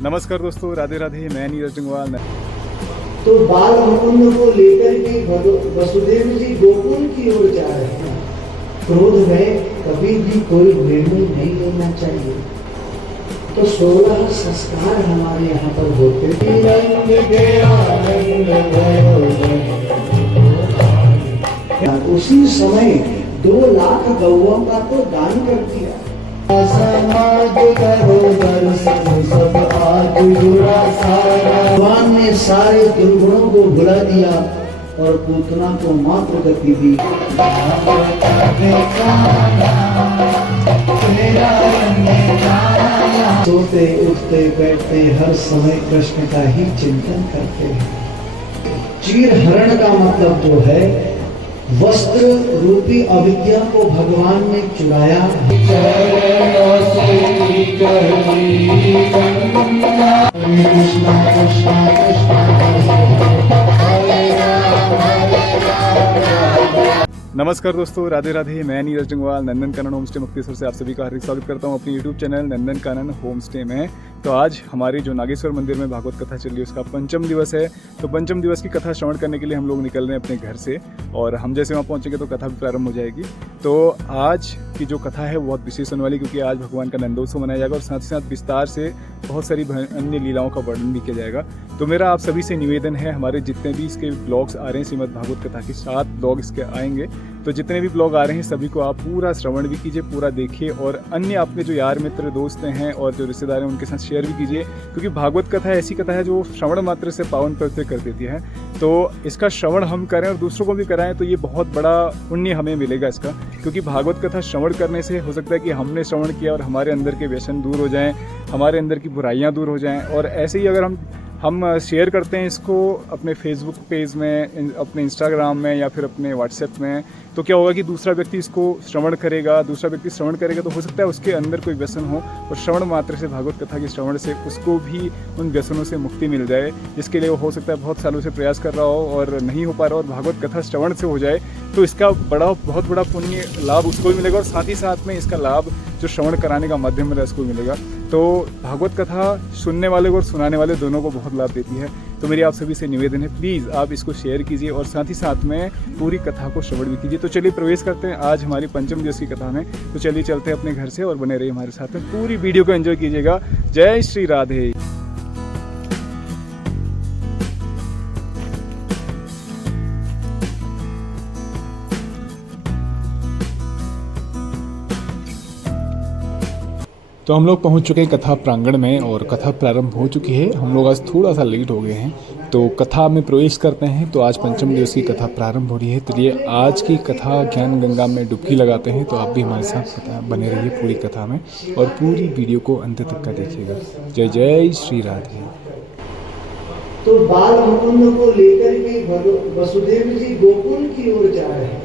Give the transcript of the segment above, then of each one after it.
नमस्कार दोस्तों, राधे राधे। मैं नीरज जंगवाल। तो बाल मुकुंद को लेकर के वसुदेव जी गोकुल की ओर जा रहे हैं। क्रोध में कभी भी कोई निर्णय नहीं लेना चाहिए। तो 16 संस्कार हमारे यहाँ पर होते थे। उसी समय 2 लाख गौओं का तो दान कर दिया। भगवान ने सारे दुर्गुणों को भुला दिया और पूतना को मात्र गति दी। सोते उठते बैठते हर समय कृष्ण का ही चिंतन करते हैं। चीर हरण का मतलब जो है वस्त्र रूपी अविद्या को भगवान ने चुराया। कृष्णा कृष्णा नमस्कार दोस्तों, राधे राधे। मैं नीरज जंगवाल नंदन कानन होम स्टे मुक्तेश्वर से आप सभी का हार्दिक स्वागत करता हूं अपने YouTube channel Nandan Kanan home stay में। तो आज हमारी जो नागेश्वर मंदिर में भागवत कथा चल रही है उसका पंचम दिवस है। तो पंचम दिवस की कथा श्रवण करने के लिए हम लोग निकल रहे हैं अपने घर से, और हम जैसे वहाँ पहुँचेंगे तो कथा भी प्रारंभ हो जाएगी। तो आज की जो कथा है वो बहुत विशेष होने वाली, क्योंकि आज भगवान का नंदोत्सव मनाया जाएगा और साथ ही साथ विस्तार से बहुत सारी अन्य लीलाओं का वर्णन भी किया जाएगा। तो मेरा आप सभी से निवेदन है, हमारे जितने भी इसके ब्लॉग्स आ रहे हैं श्रीमद् भागवत कथा के 7 ब्लॉग इसके आएंगे, तो जितने भी ब्लॉग आ रहे हैं सभी को आप पूरा श्रवण भी कीजिए, पूरा देखिए, और अन्य अपने जो यार मित्र दोस्त हैं और जो रिश्तेदार हैं उनके साथ शेयर भी कीजिए, क्योंकि भागवत कथा ऐसी कथा है जो श्रवण मात्र से पावन पवित्र कर देती है। तो इसका श्रवण हम करें और दूसरों को भी कराएं तो ये बहुत बड़ा पुण्य हमें मिलेगा इसका, क्योंकि भागवत कथा श्रवण करने से हो सकता है कि हमने श्रवण किया और हमारे अंदर के व्यसन दूर हो जाएं, हमारे अंदर की बुराइयां दूर हो जाएं। और ऐसे ही अगर हम शेयर करते हैं इसको अपने फेसबुक पेज में, अपने इंस्टाग्राम में या फिर अपने व्हाट्सएप में, तो क्या होगा कि दूसरा व्यक्ति इसको श्रवण करेगा, तो हो सकता है उसके अंदर कोई व्यसन हो, और श्रवण मात्र से भागवत कथा के श्रवण से उसको भी उन व्यसनों से मुक्ति मिल जाए, जिसके लिए वो हो सकता है बहुत सालों से प्रयास कर रहा हो और नहीं हो पा रहा हो, और भागवत कथा श्रवण से हो जाए तो इसका बहुत बड़ा पुण्य लाभ उसको भी मिलेगा, और साथ ही साथ में इसका लाभ जो श्रवण कराने का माध्यम मिला उसको मिलेगा। तो भागवत कथा सुनने वाले और सुनाने वाले दोनों को बहुत लाभ देती है। तो मेरी आप सभी से निवेदन है, प्लीज़ आप इसको शेयर कीजिए और साथ ही साथ में पूरी कथा को श्रवण भी कीजिए। तो चलिए प्रवेश करते हैं आज हमारी पंचम दिवस की कथा में। तो चलिए चलते हैं अपने घर से और बने रहिए हमारे साथ में, पूरी वीडियो को एंजॉय कीजिएगा। जय श्री राधे। तो हम लोग पहुंच चुके हैं कथा प्रांगण में और कथा प्रारंभ हो चुकी है। हम लोग आज थोड़ा सा लेट हो गए हैं, तो कथा में प्रवेश करते हैं। तो आज पंचम दिवस की कथा प्रारंभ हो रही है। तो ये आज की कथा ज्ञान गंगा में डुबकी लगाते हैं। तो आप भी हमारे साथ कथा बने रहिए पूरी कथा में और पूरी वीडियो को अंत तक का देखिएगा। जय जय श्री राधे। तो बाल मुकुंद को लेकर के वसुदेव जी गोकुल की ओर जा रहे हैं।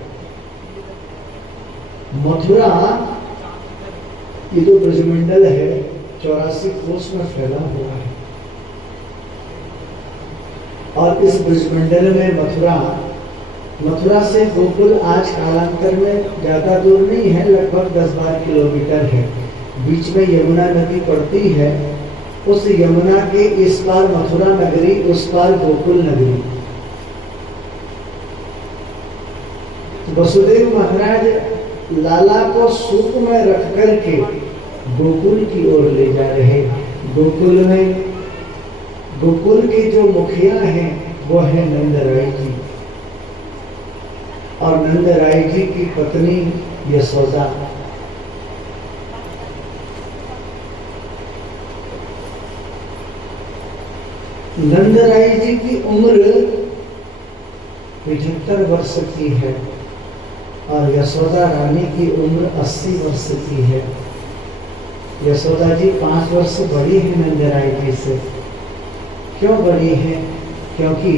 मथुरा ये जो ब्रजमंडल है 84 कोस में फैला हुआ है, और इस ब्रजमंडल में मथुरा से गोकुल आज कालांतर में ज्यादा दूर नहीं है, लगभग 10-12 किलोमीटर है। बीच में यमुना नदी पड़ती है, उस यमुना के इस पार मथुरा नगरी, उस पार गोकुल नगरी। वसुदेव महाराज लाला को सूप में रख करके गोकुल की ओर ले जा रहे। गोकुल के जो मुखिया हैं वो है नंदराय जी, और नंदराय जी की पत्नी यशोदा। नंदराय जी की उम्र 75 वर्ष की है और यशोदा रानी की उम्र 80 वर्ष की है। यशोदा जी 5 वर्ष बड़ी है नंदराय जी से। क्यों बड़ी है? क्योंकि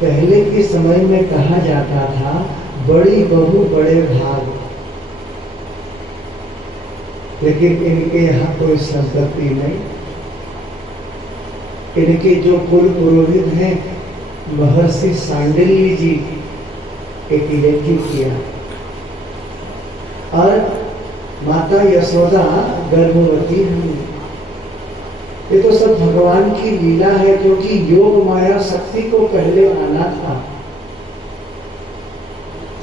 पहले के समय में कहा जाता था बड़ी बहू बड़े भाग, लेकिन इनके यहाँ कोई संपत्ति नहीं। इनके जो कुल पुरोहित हैं महर्षि सांडिल्य जी एक यज्ञ किया, और माता यशोदा गर्भवती हुई। ये तो सब भगवान की लीला है, क्योंकि योग माया शक्ति को पहले आना था।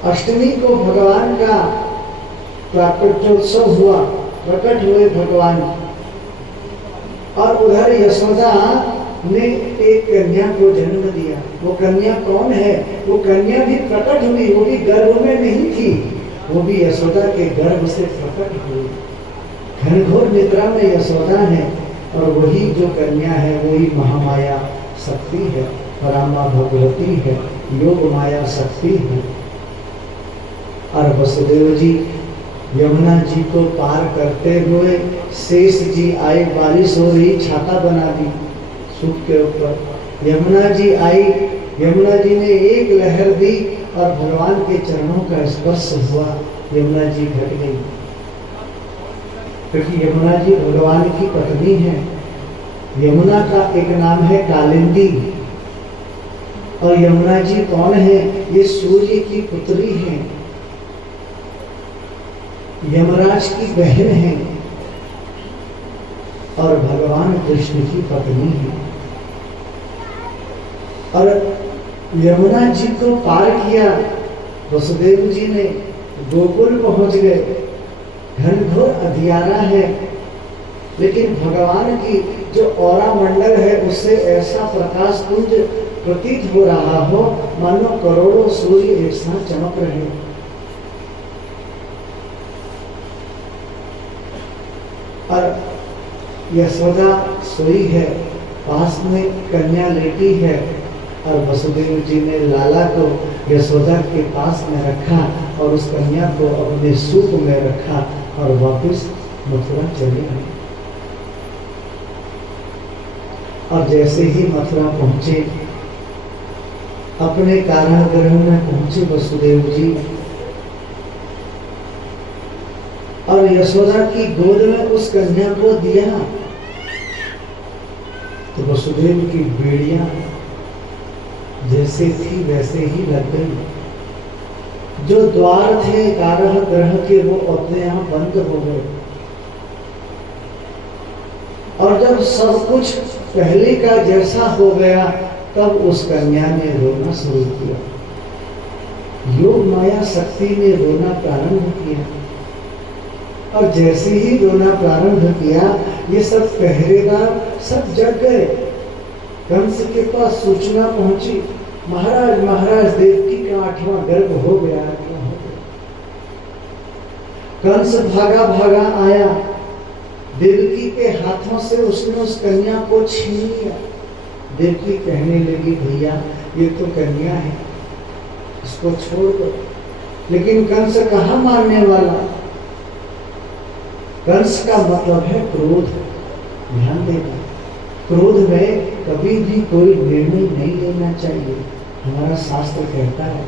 अष्टमी को भगवान का प्राकट्योत्सव हुआ, प्रकट हुए भगवान। और उधर यशोदा ने एक कन्या को जन्म दिया। वो कन्या कौन है? वो कन्या भी प्रकट हुई, वो भी गर्भ में नहीं थी, वो भी यशोदा के गर्भ से प्रकट हुई। घनघोर निद्रा में यशोदा है, और वही जो कन्या है वही महामाया शक्ति है, परामा भगवती है, योग माया शक्ति है। और वसुदेव जी यमुना जी को पार करते हुए शेष जी आए, बारिश हो रही, छाता बना दी सूप के ऊपर। यमुना जी आई, यमुना जी ने एक लहर दी और भगवान के चरणों का स्पर्श हुआ, यमुना जी घट गई। क्योंकि यमुना जी भगवान की पत्नी है। यमुना का एक नाम है कालिंदी। और यमुना जी कौन है? ये सूर्य की पुत्री है, यमराज की बहन है और भगवान कृष्ण की पत्नी है। और यमुना जी को पार किया, वसुदेव जी ने गोकुल पहुंच गए। घनघोर अंधियारा है, लेकिन भगवान की जो औरा मंडल है उससे ऐसा प्रकाश पुंज प्रतीत हो रहा हो मानो करोड़ों सूर्य एक साथ चमक रहे। और यशोदा सोई है, पास में कन्या लेटी है, और वसुदेव जी ने लाला को यशोदा के पास में रखा और उस कन्या को अपने सूप में रखा और वापस मथुरा चले गए। और जैसे ही मथुरा पहुंचे, अपने कारागृह में पहुंचे वसुदेव जी, और यशोदा की गोद में उस कन्या को दिया, तो वसुदेव की बेड़ियां जैसे थी वैसे ही लग गई। जो द्वार थे कारागृह के वो अपने यहाँ बंद हो गए। और जब सब कुछ पहले का जैसा हो गया, तब उस कन्या ने रोना शुरू किया। योग माया शक्ति ने रोना प्रारंभ किया, और जैसे ही रोना प्रारंभ किया, ये सब पहरेदार सब जग गए। कंस के पास सूचना पहुंची, महाराज देवकी का 8वां गर्भ हो गया। कंस भागा भागा आया, देवकी के हाथों से उसने उस कन्या को छीन लिया। देवकी कहने लगी, भैया ये तो कन्या है, इसको छोड़ दो। लेकिन कंस कहाँ मानने वाला। कंस का मतलब है क्रोध। ध्यान देना, क्रोध में कभी भी कोई निर्णय नहीं लेना चाहिए, हमारा शास्त्र कहता है।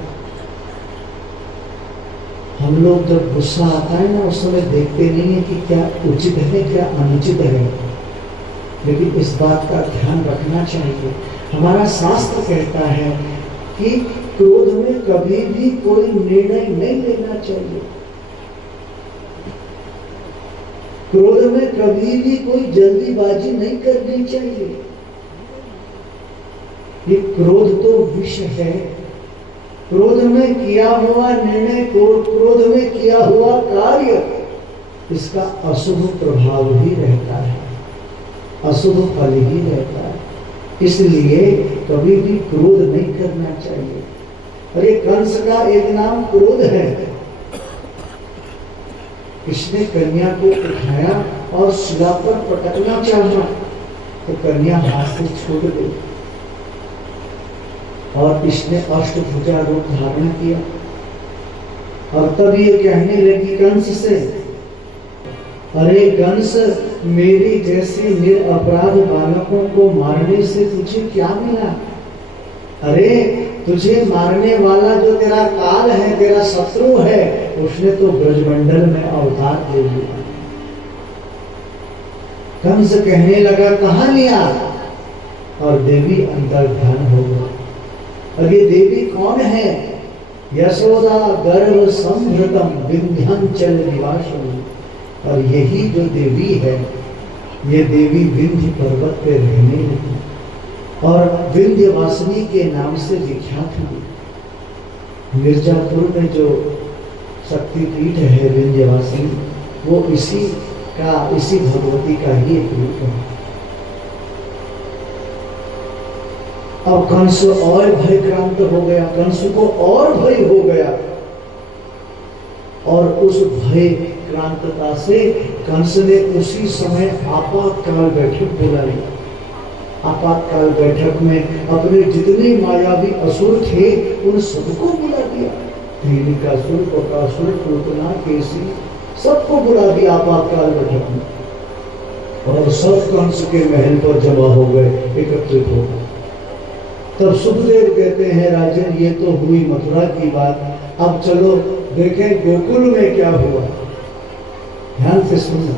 हम लोग जब गुस्सा आता है ना, उस समय देखते नहीं है कि क्या उचित है क्या अनुचित है, लेकिन इस बात का ध्यान रखना चाहिए। हमारा शास्त्र कहता है कि क्रोध में कभी भी कोई निर्णय नहीं लेना चाहिए, क्रोध में कभी भी कोई जल्दीबाजी नहीं करनी चाहिए। ये क्रोध तो विष है। क्रोध में किया हुआ निर्णय, क्रोध में किया हुआ कार्य, इसका अशुभ प्रभाव भी रहता है, अशुभ फल ही रहता है। इसलिए कभी भी क्रोध नहीं करना चाहिए। और ये कंस का एक नाम क्रोध है। इसने कन्या को उठाया और शिला पर पटकना चाहा, तो कन्या हाथ से छूट गई और इसने अष्टभुजा रूप धारण किया। और तब ये कहने लगी कंस से, अरे कंस, मेरी जैसे निरपराध बालकों को मारने से तुझे क्या मिला? अरे तुझे मारने वाला जो तेरा काल है, तेरा शत्रु है, उसने तो ब्रजमंडल में अवतार ले लिया। कंस कहने लगा, कहाँ लिया? और देवी अंतर्धान हो गई। अब ये देवी कौन है? यशोदा गर्भ संभृतम विंध्याचल निवासिनी। और यही जो देवी है ये देवी विंध्य पर्वत पे रहने लगी और विंध्यवासिनी के नाम से विख्यात हुई। मिर्जापुर में जो शक्तिपीठ है विंध्यवासिनी, वो इसी भगवती का ही एक रूप है। अब कंस और भयक्रांत हो गया, कंस को और भय हो गया और उस भय क्रांतता से कंस ने उसी समय आपातकाल बैठक बुलाई। आपातकाल बैठक में अपने जितने मायावी असुर थे उन सबको बुला दिया। धेनुकासुर, बकासुर, पूतना, केसी, सबको बुला दिया आपातकाल बैठक में और सब कंस के महल पर जमा हो गए, एकत्रित हो गए। तब सुखदेव कहते हैं राजन, ये तो हुई मथुरा की बात, अब चलो देखें गोकुल में क्या हुआ। ध्यान से सुनना।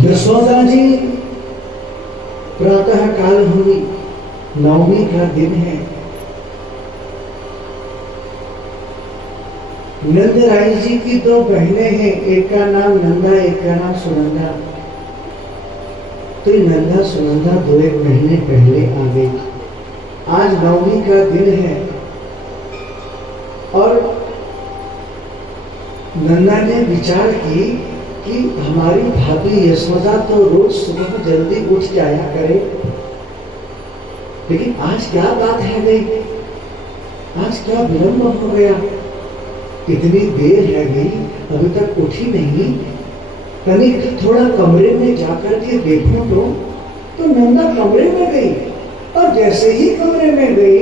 यशोदा जी प्रातः काल हुई, नवमी का दिन है। नंदराय जी की दो बहनें हैं, एक का नाम नंदा, एक का नाम सुनंदा। तो नंदा सुनंदा 2 महीने पहले आ गई। आज नवमी का दिन है और नंदा ने विचार की कि हमारी भाभी यशोदा तो रोज सुबह जल्दी उठ जाया करे, लेकिन आज क्या बात है गई, आज क्या विलंब हो गया, इतनी देर है गई अभी तक उठी नहीं। कनिक थोड़ा कमरे में जाकर के देखो तो नंदा कमरे में गई और जैसे ही कमरे में गई,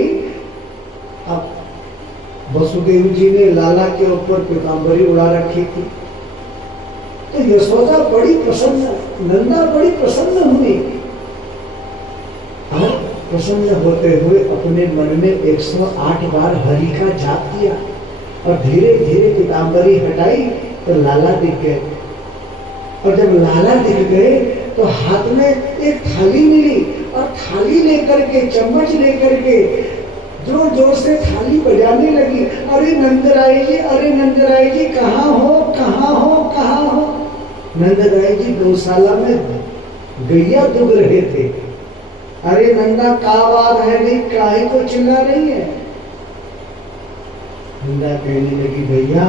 अब वसुदेव जी ने लाला के ऊपर पीतांबरी उड़ा रखी थी, तो यशोदा बड़ी प्रसन्न, नंदा बड़ी प्रसन्न हुई और प्रसन्न होते हुए अपने मन में 108 बार हरि का जाप किया और धीरे धीरे पीतांबरी हटाई तो लाला दिख गए। और जब लाला दिख गए तो हाथ में एक थाली मिली और थाली लेकर के, चम्मच लेकर के जोर जोर से थाली बजाने लगी। अरे नंदराय जी, अरे नंदराय जी, कहाँ हो, कहाँ हो, कहाँ हो। नंदराय जी गौशाला में गैया दुग रहे थे। अरे नंदा, का बात है भाई, काहे को चिल्ला रही है। नंदा कहने लगी, भैया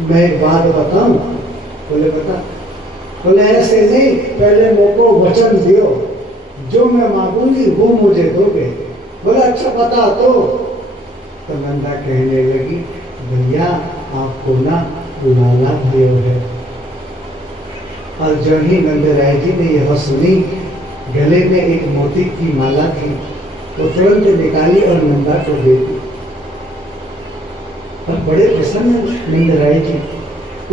मैं एक बात बताऊं। बोले बता। बोले ऐसे नहीं, पहले मुझको वचन दियो, जो मैं मांगूंगी वो मुझे दोगे। बोले अच्छा बता तो नंदा कहने लगी, भैया आपको ना लाला भयो है। और जब ही नंदराय जी ने यह सुनी, गले में एक मोती की माला थी, तो तुरंत निकाली और नंदा को दे दी और बड़े प्रसन्न नंदराय जी।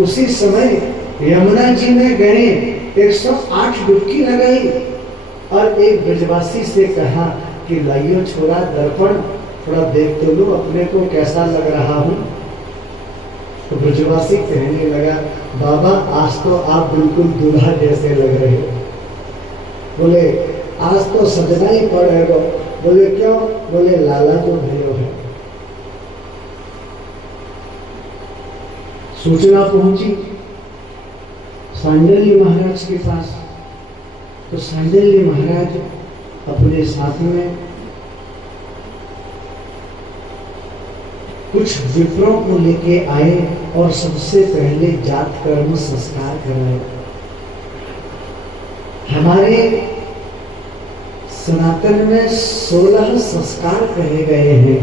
उसी समय यमुना जी में गए, 108 डुबकी लगाई और एक ब्रजवासी से कहा कि लाइयो छोरा दर्पण, थोड़ा देख तो लो अपने को कैसा लग रहा हूं। तो ब्रजवासी कहने लगा, बाबा आज तो आप बिल्कुल दूल्हा जैसे लग रहे हो। बोले आज तो सजना ही पड़ेगा। बोले क्यों? बोले लाला जो भयो है। सूचना पहुंची सांडल्य महाराज के पास, तो सांडल्य महाराज अपने साथ में कुछ विप्रों को लेके आए और सबसे पहले जात कर्म संस्कार कराए। हमारे सनातन में 16 संस्कार कहे गए हैं।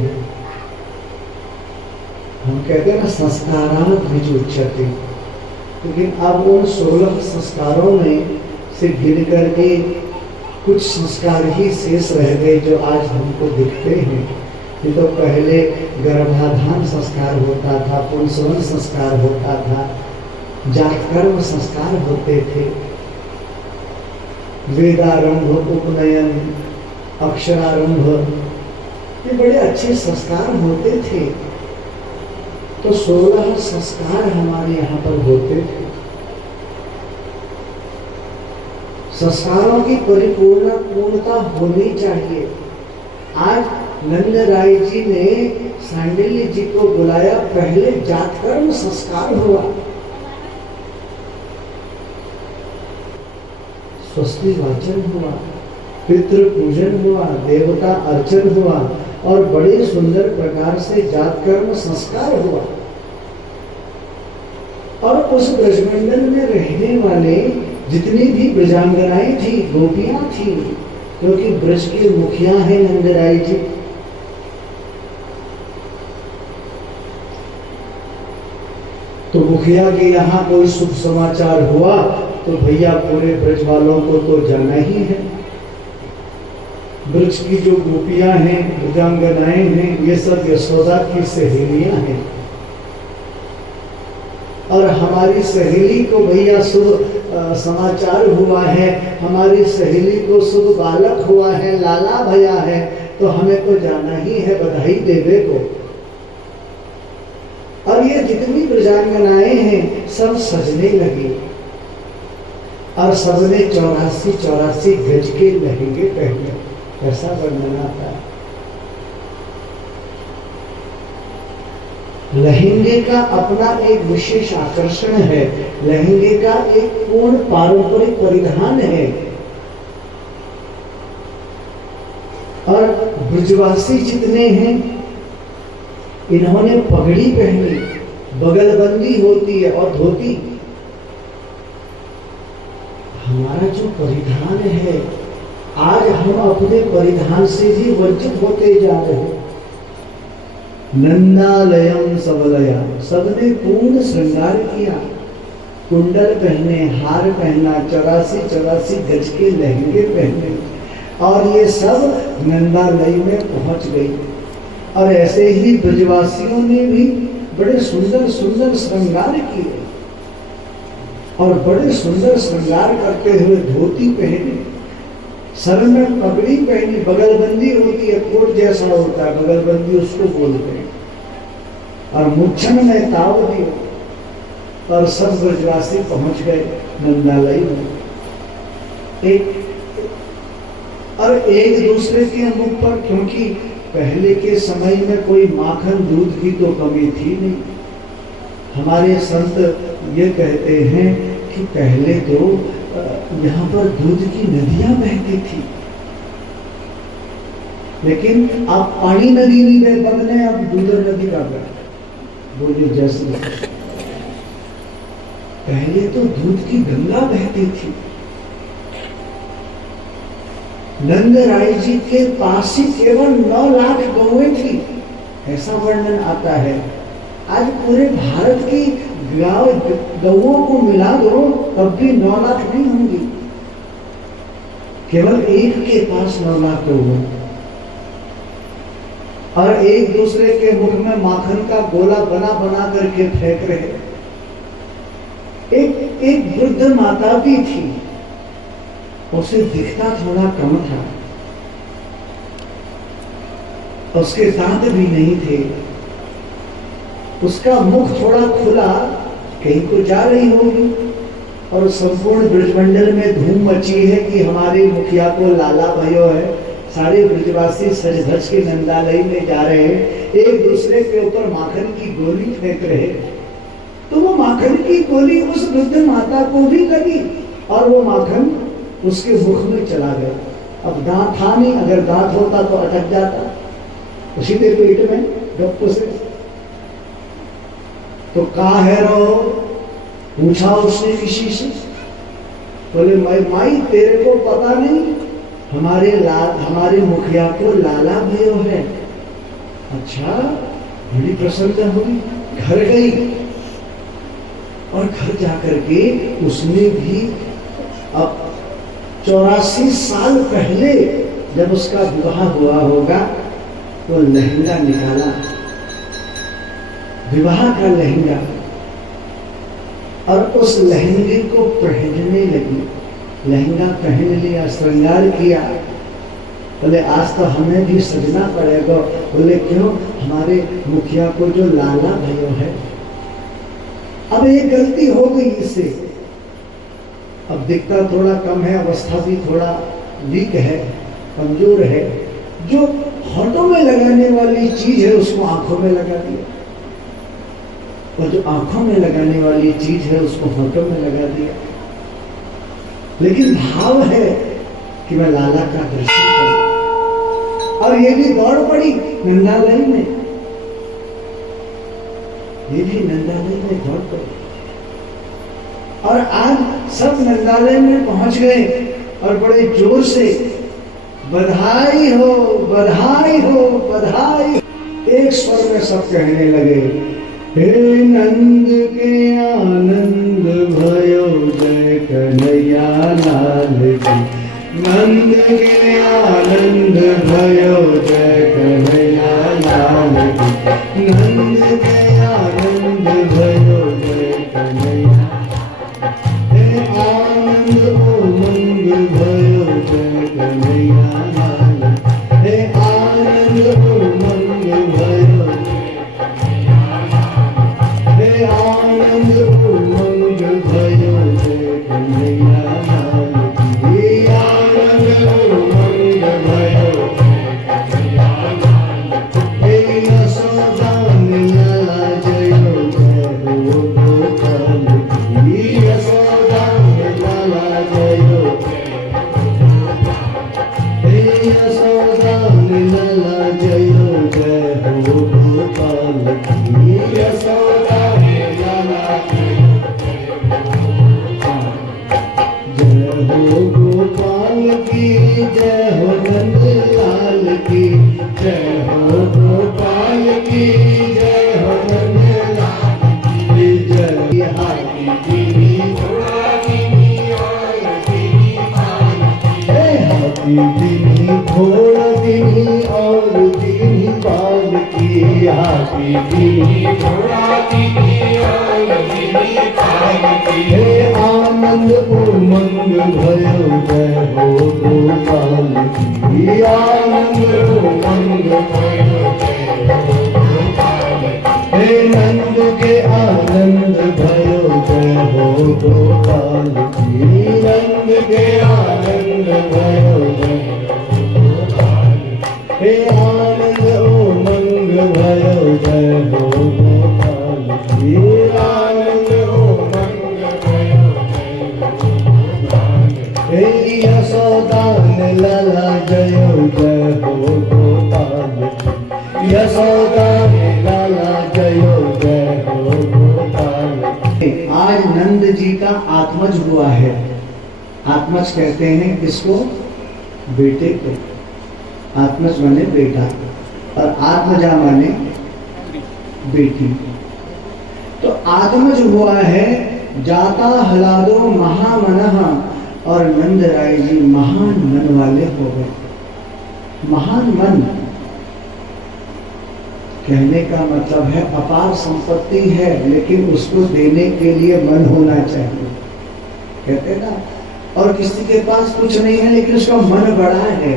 हम कहते हैं ना संस्कारात् द्विजुच्यते, लेकिन अब उन 16 संस्कारों में से गिन करके कुछ संस्कार ही शेष रह गए जो आज हमको दिखते हैं। ये तो पहले गर्भाधान संस्कार होता था, पुंसवन संस्कार होता था, जातकर्म संस्कार होते थे, वेदारंभ, उपनयन, अक्षरारंभ, ये बड़े अच्छे संस्कार होते थे। तो 16 संस्कार हमारे यहाँ पर होते थे। संस्कारों की पूर्णता होनी चाहिए। आज नंद राय जी ने सांडिल्य जी को बुलाया, पहले जातकर्म संस्कार हुआ, स्वस्ति वाचन हुआ, पितृ पूजन हुआ, देवता अर्चन हुआ और बड़े सुंदर प्रकार से जातकर्म संस्कार हुआ। और उस ब्रजमंडल में रहने वाले जितनी भी ब्रजांगनाएं थी, गोपियां थी, क्योंकि ब्रज के मुखिया है नंदराय जी, तो मुखिया के यहाँ कोई शुभ समाचार हुआ तो भैया पूरे ब्रज वालों को तो जाना ही है। ब्रज की जो गोपियां हैं, ब्रजांगनाएं हैं, ये सब यशोदा की सहेलियां हैं। और हमारी सहेली को भैया शुभ समाचार हुआ है, हमारी सहेली को शुभ बालक हुआ है, लाला भैया है, तो हमें तो जाना ही है बधाई देवे को। और ये जितनी ब्रजांगनाएं हैं सब सजने लगी और सबने 84 गज के लहंगे पहने। कैसा वर्णन आता है। लहंगे का अपना एक विशेष आकर्षण है, लहंगे का एक पूर्ण पारंपरिक परिधान है। और ब्रजवासी जितने हैं इन्होंने पगड़ी पहनी, बगलबंदी होती है और धोती। हमारा जो परिधान है, आज हम अपने परिधान से भी वंचित होते जा रहे हैं। नंदालयम सबलया, सबने पूर्ण श्रृंगार किया, कुंडल पहने, हार पहना, 84 गज के लहंगे पहने और ये सब नंदालय में पहुंच गई। और ऐसे ही ब्रजवासियों ने भी बड़े सुंदर सुंदर श्रृंगार किए और बड़े सुंदर श्रृंगार करते हुए धोती पहने, सर में पगड़ी पहनी, बगलबंदी होती है, कोट जैसा होता है, बगलबंदी उसको बोलते हैं, और मुच्छन में ताव दिया और सब ब्रजवासी पहुंच गए नंदालय में। एक दूसरे के मुख पर, क्योंकि पहले के समय में कोई माखन दूध की तो कमी थी नहीं। हमारे संत ये कहते हैं कि पहले तो यहाँ पर दूध की नदियां बहती थी, लेकिन अब पानी नदी नहीं बदले, अब दूध नदी का बह। बोलिए जैसे पहले तो दूध की गंगा बहती थी। नंदराय जी के पास ही केवल 9 लाख गौएं थी, ऐसा वर्णन आता है। आज पूरे भारत की गौओं को मिला दो तब भी 9 लाख नहीं होंगी, केवल एक के पास 9 लाख गौ। और एक दूसरे के मुख में माखन का गोला बना बना करके फेंक रहे। एक वृद्ध माता भी थी, उसे दिखता थोड़ा कम था, उसके दांत भी नहीं थे, उसका मुख थोड़ा खुला, कहीं को जा रही होगी। और संपूर्ण ब्रजमंडल में धूम मची है कि हमारे मुखिया को लाला भयो है। सारे ब्रजवासी सज धज के नंदालय में जा रहे हैं, एक दूसरे के ऊपर माखन की गोली फेंक रहे। तो वो माखन की गोली उस वृद्ध माता को भी लगी और वो माखन उसके मुख में चला गया। अब दांत था नहीं, अगर दांत होता तो अटक जाता उसी देर पेट में गप्पू से। तो कहा है रो, पूछा उसने किसी से, बोले माई तेरे को पता नहीं, हमारे मुखिया को लाला भयो है। अच्छा, बड़ी प्रसन्न हुई, घर गई और घर जाकर के उसने भी अब 84 साल पहले जब उसका विवाह हुआ होगा तो लहंगा निकाला, विवाह का लहंगा, और उस लहंगे को पहनने लगी। लहंगा पहन लिया, श्रृंगार किया। बोले आज तो हमें भी सजना पड़ेगा। बोले क्यों? हमारे मुखिया को जो लाला भयो है। अब ये गलती हो गई इससे, अब दिखता थोड़ा कम है, अवस्था भी थोड़ा वीक है, कमजोर है। जो होठों में लगाने वाली चीज है उसको आंखों में लगा दिया, और जो आंखों में लगाने वाली चीज है उसको होठों में लगा दिया। लेकिन भाव है कि मैं लाला का दर्शन करूं। और ये भी दौड़ पड़ी नंदालय में, ये भी नंदालय में दौड़ पड़ी। और आज सब नंदालय में पहुंच गए और बड़े जोर से बधाई हो, बधाई हो, बधाई। एक स्वर में सब कहने लगे, हे नंद के आनंद भयो जय कन्हैया लाल की, नंद के आनंद भयो जय कन्हैया लाल की, नंद के आनंद भयो जय कन्हैया, हे आनंद उमंग भयो जय कन्हैया लाल, हे आनंद उमंग भयो, हे आनंद उमंग भयो जय कन्हैया लाल की, हे आनंद उमंग भयो, हे यशोदा लाला जयो जय हो गोपाल की, यशोदा लाला जयो, हे यशोदा लाला जयो जय हो गोपाल की, यशोदा लाला जय हो गोपाल की, जय हो नंद लाल की, जय हो गोपाल की, जय हो नंद लाल की, जय हाथी दीनी घोड़ा दीनी और दीनी पाल, हे हाथी दीनी घोड़ा दीनी और दीनी पाल की, हाथी दीनी घोड़ा दीनी और दीनी पाल की, हे आनंद उमंग भयो जय हो गोपाल की, आनंद उमंग भयो जय हो गोपाल की, हे नंद के आनंद भयो जय हो गोपाल की, नंद के आनंद भयो जय हो गोपाल की, हे आनंद उमंग भयो जय हो गोपाल की, आनंद उमंग भयो जय हो गोपाल की, हे यशोदा लाला जयो जय हो गोपाल की, यशोदा लाला जयो जय हो गोपाल की। आज नंद जी का आत्मज हुआ है। आत्मज कहते हैं किसको? बेटे को। आत्मज माने बेटा और आत्मजा माने बेटी। तो आत्मज हुआ है जाता हलादो महामनः, और नंद राय जी महान मन वाले हो गए। महान मन कहने का मतलब है अपार संपत्ति है, लेकिन उसको देने के लिए मन होना चाहिए, कहते ना। और किसी के पास कुछ नहीं है लेकिन उसका मन बड़ा है,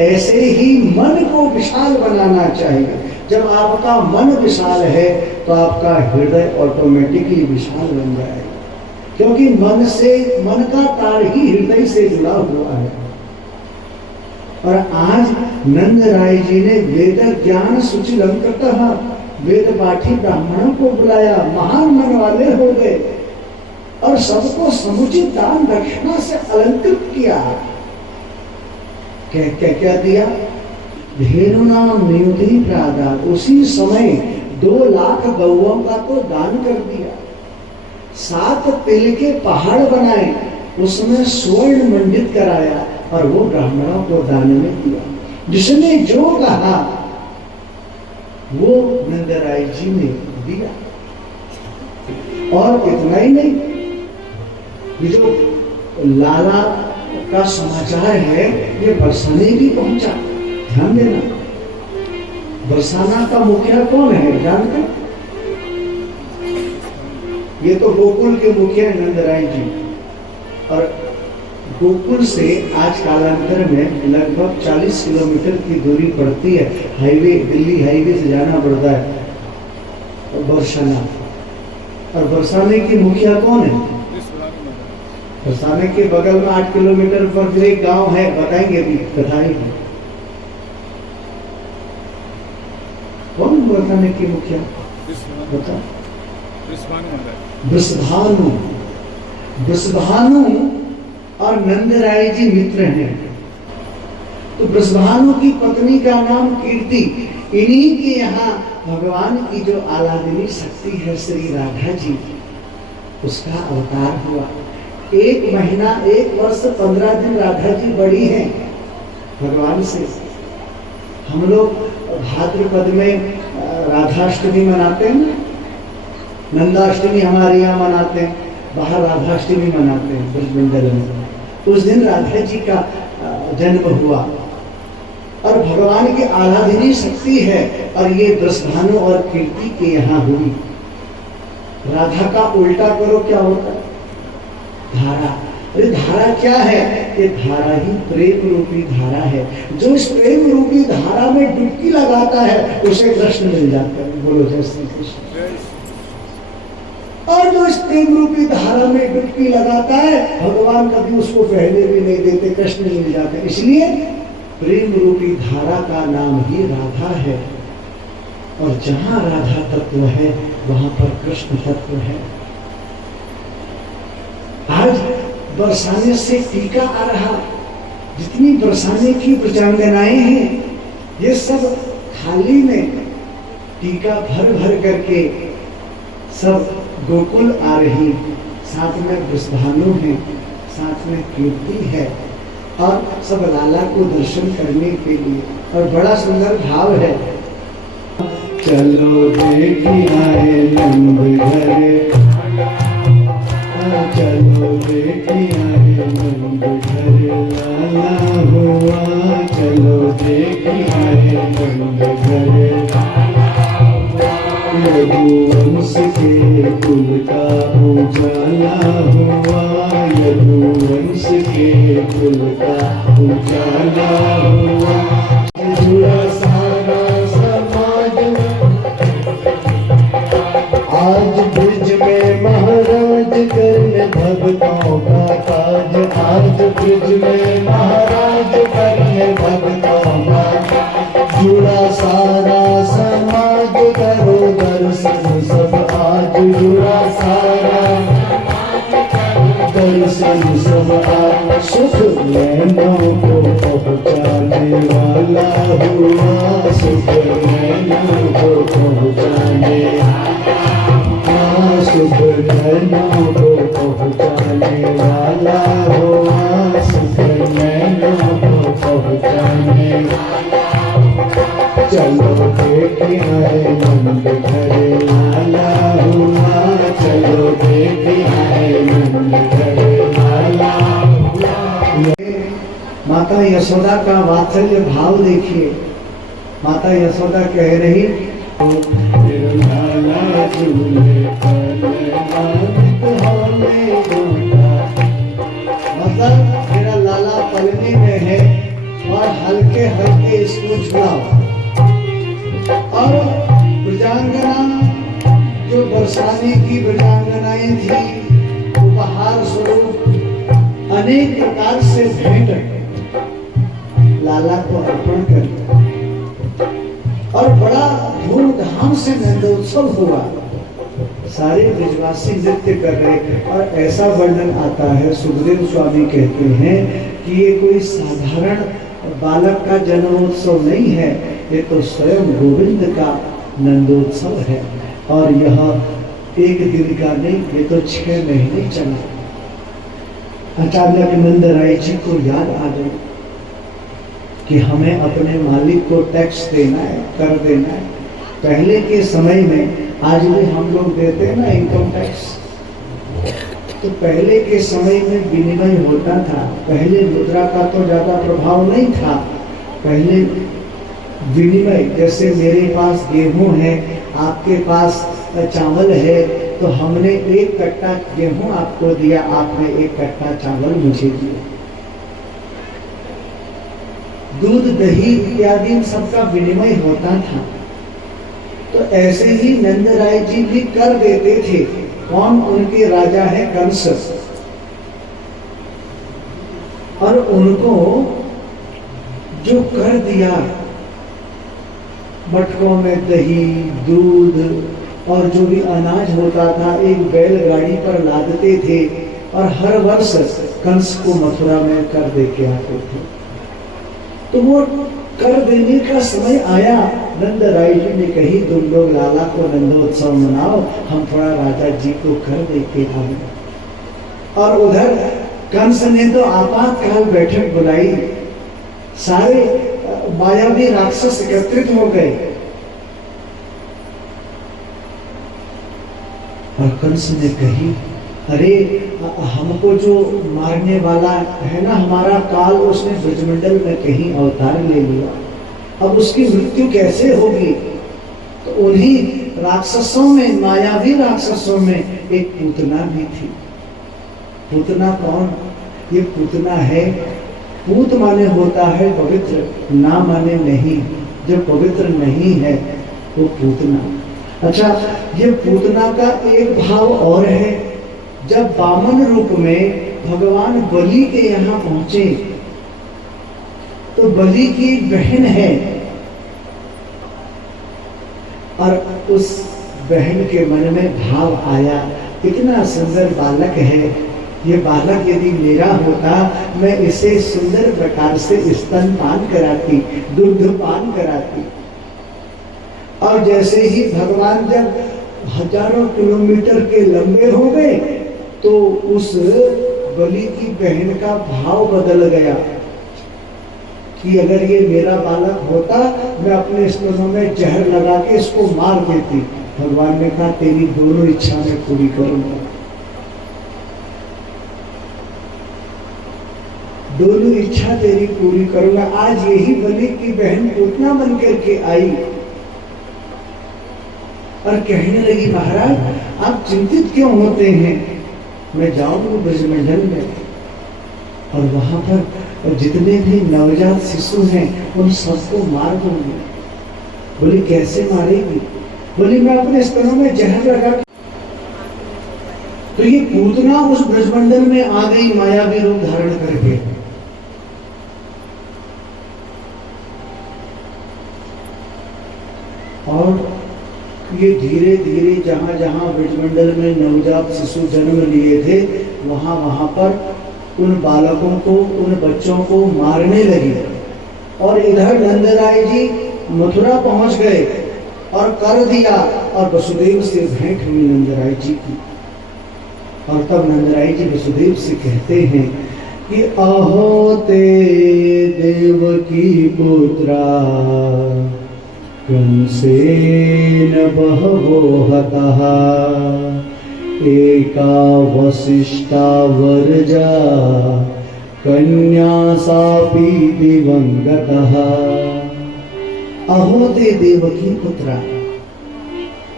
ऐसे ही मन को विशाल बनाना चाहिए। जब आपका मन विशाल है तो आपका हृदय ऑटोमेटिकली विशाल बन जाएगा, क्योंकि मन का तार ही हृदय से जुड़ा हुआ है। और आज नंद राय जी ने वेद ज्ञान सुचिलंकृतः, वेद पाठी ब्राह्मणों को बुलाया, महान मन वाले हो गए और सबको समुचित दान दक्षिणा से अलंकृत किया। क्या दिया? धेनुना नियुधि प्रादा, उसी समय 2 लाख गौओं का तो दान कर दिया। 7 तिल के पहाड़ बनाए, उसमें स्वर्ण मंडित कराया और वो ब्राह्मणों को दान में दिया। जिसने जो कहा वो नंदराय जी ने दिया। और इतना ही नहीं, ये जो लाला का समाचार है ये बरसाने भी पहुंचा। ध्यान देना, बरसाना का मुखिया कौन है जानते? ये तो गोकुल के मुखिया नंदराय जी। और गोकुल से आज कालांतर में लगभग 40 किलोमीटर की दूरी पड़ती है। हाईवे, दिल्ली हाईवे से जाना पड़ता है बरसाना। और बरसाने की मुखिया कौन है? बरसाने के बगल में 8 किलोमीटर पर जो एक गांव है, बताएंगे अभी, कथाई है। माने की मुखिया बता। वृषभानु, वृषभानु और नंदराय जी मित्र हैं। तो वृषभानु की पत्नी का नाम कीर्ति। इन्हीं के यहाँ भगवान की जो आराधनी शक्ति है श्री राधा जी, उसका अवतार हुआ। 1 महीना 1 वर्ष 15 दिन राधा जी बड़ी हैं भगवान से। हम लोग भाद्रपद में राधाष्टमी मनाते हैं ना, नंदाष्टमी हमारे यहाँ मनाते हैं, बाहर राधाष्टमी मनाते हैं ब्रजमंडल में। उस दिन राधा जी का जन्म हुआ और भगवान की आराधनी शक्ति है। और ये वृषभानु और कीर्ति के यहाँ हुई। राधा का उल्टा करो क्या होता है? धारा। अरे धारा क्या है? ये धारा ही प्रेम रूपी धारा है। जो इस प्रेम रूपी धारा में डुबकी लगाता है उसे कृष्ण मिल जाता है। बोलो जय श्री कृष्ण। और जो इस प्रेम रूपी धारा में डुबकी लगाता है भगवान कभी उसको पहले भी नहीं देते, कृष्ण मिल जाते हैं। इसलिए प्रेम रूपी धारा का नाम ही राधा है। और जहां राधा तत्व है वहां पर कृष्ण तत्व है। आज बरसाने से टीका आ रहा, जितनी बरसाने की प्रचांगनाएं हैं ये सब थाली में टीका भर भर करके सब गोकुल आ रही। साथ में वृषभानु है, साथ में कीर्ति है और सब लाला को दर्शन करने के लिए। और बड़ा सुंदर भाव है। चलो देखी आए नंद घरे, चलो देखी आए नंद घरे लाला हुआ, चलो देखी आए नंद घरे। यदुवंश के कुल का उजाला हुआ, यदुवंश के कुल का उजाला हुआ। जुड़ा सारा समाज आज ब्रिज में महाराज करने भक्तों का काज। आज ब्रिज में महाराज करने भक्तों का। जुड़ा सारा समाज करो दर्शन सब आज। जुड़ा सारा दर्शन सब आज। सुख नैनों को पहुँचाने वाला हुआ, सुख नैनों को पहुँचाने, सुख नैनों को पहुँचाने वाला हुआ, सुख नैनों को पहुँचाने। चलो देखी आए नंद घरे लाला हुआ, चलो देखी आए नंद घरे लाला हुआ। माता यशोदा का वात्सल्य भाव देखिए। माता यशोदा कह रही लाला झूले मतलब मेरा लाला पलनी में है और हल्के हल्के इसको झुलाओ। और ब्रजांगना जो बरसाने की ब्रजांगनाएं थी उपहार स्वरूप अनेक प्रकार से भेंट लाला को अर्पण कर और बड़ा धूमधाम से नंदोत्सव हुआ। सारे ब्रजवासी नृत्य कर रहे। और ऐसा वर्णन आता है, सुखदेव स्वामी कहते हैं कि ये कोई साधारण बालक का जन्मोत्सव नहीं है, ये तो स्वयं गोविंद का नंदोत्सव है। और यह एक दिन का नहीं, ये तो 6 महीने चला। अचानक नंद राय जी को याद आ गई कि हमें अपने मालिक को टैक्स देना है, कर देना है। पहले के समय में, आज भी हम लोग देते हैं ना इनकम टैक्स, तो पहले के समय में विनिमय होता था। पहले मुद्रा का तो ज्यादा प्रभाव नहीं था। पहले विनिमय, जैसे मेरे पास गेहूं है, आपके पास चावल है, तो हमने 1 कट्टा गेहूं आपको दिया, आपने 1 कट्टा चावल मुझे दिया। दूध दही इत्यादि सबका विनिमय होता था। तो ऐसे ही नंद राय जी भी कर देते थे। कौन? उनके राजा है कंस। और उनको जो कर दिया मटकों में दही, दूध और जो भी अनाज होता था एक बैलगाड़ी पर लादते थे और हर वर्ष कंस को मथुरा में कर दे के आते थे। तो वो कर देने का समय आया। नंद राय जी ने कही तुम लोग लाला को नंदोत्सव मनाओ, हम थोड़ा राजा जी को कर दे के आए। और उधर कंस ने तो आपातकाल बैठक बुलाई, सारे मायावी राक्षस एकत्रित हो गए और कंस ने कही अरे हमको जो मारने वाला है ना हमारा काल, उसने ब्रजमंडल में कहीं अवतार ले लिया, अब उसकी मृत्यु कैसे होगी। तो उन्हीं राक्षसों में, मायावी राक्षसों में एक पूतना भी थी। पूतना कौन? ये पूतना है, पूत माने होता है पवित्र, ना माने नहीं, जो पवित्र नहीं है वो पूतना। अच्छा, ये पूतना का एक भाव और है। जब वामन रूप में भगवान बलि के यहाँ पहुंचे तो बलि की बहन है और उस बहन के मन में भाव आया, इतना सुंदर बालक है, ये बालक यदि मेरा होता मैं इसे सुंदर प्रकार से स्तनपान कराती, दुग्धपान कराती। और जैसे ही भगवान जब हजारों किलोमीटर के लंबे हो गए तो उस बलि की बहन का भाव बदल गया कि अगर ये मेरा बालक होता मैं अपने स्तनों में जहर लगा के इसको मार देती। भगवान ने कहा तेरी दोनों इच्छा मैं पूरी करूंगा, दोनों इच्छा तेरी पूरी करूंगा। आज यही बलि की बहन पूतना बन करके आई और कहने लगी महाराज आप चिंतित क्यों होते हैं, मैं जाऊंगी ब्रजमंडल में और वहां पर जितने भी नवजात शिशु हैं उन सबको मार दूंगी। बोली कैसे मारेगी? बोली मैं अपने स्तनों में जहर लगा। तो ये पूतना उस ब्रजमंडल में आ गई मायावी रूप धारण करके। और ये धीरे धीरे जहां जहां ब्रजमंडल में नवजात शिशु जन्म लिए थे वहां वहां पर उन बालकों को, उन बच्चों को मारने लगी। और इधर नंदराय जी मथुरा पहुंच गए और कर दिया और वसुदेव से भेंट हुई नंदराय जी की। और तब नंदराय जी वसुदेव से कहते हैं कि अहो ते देवकी पुत्रा कंसेन बहवो हतः एका वसिष्ठा वर्जा कन्या सापि दिवंगतः। अहो ते देवकी पुत्रा।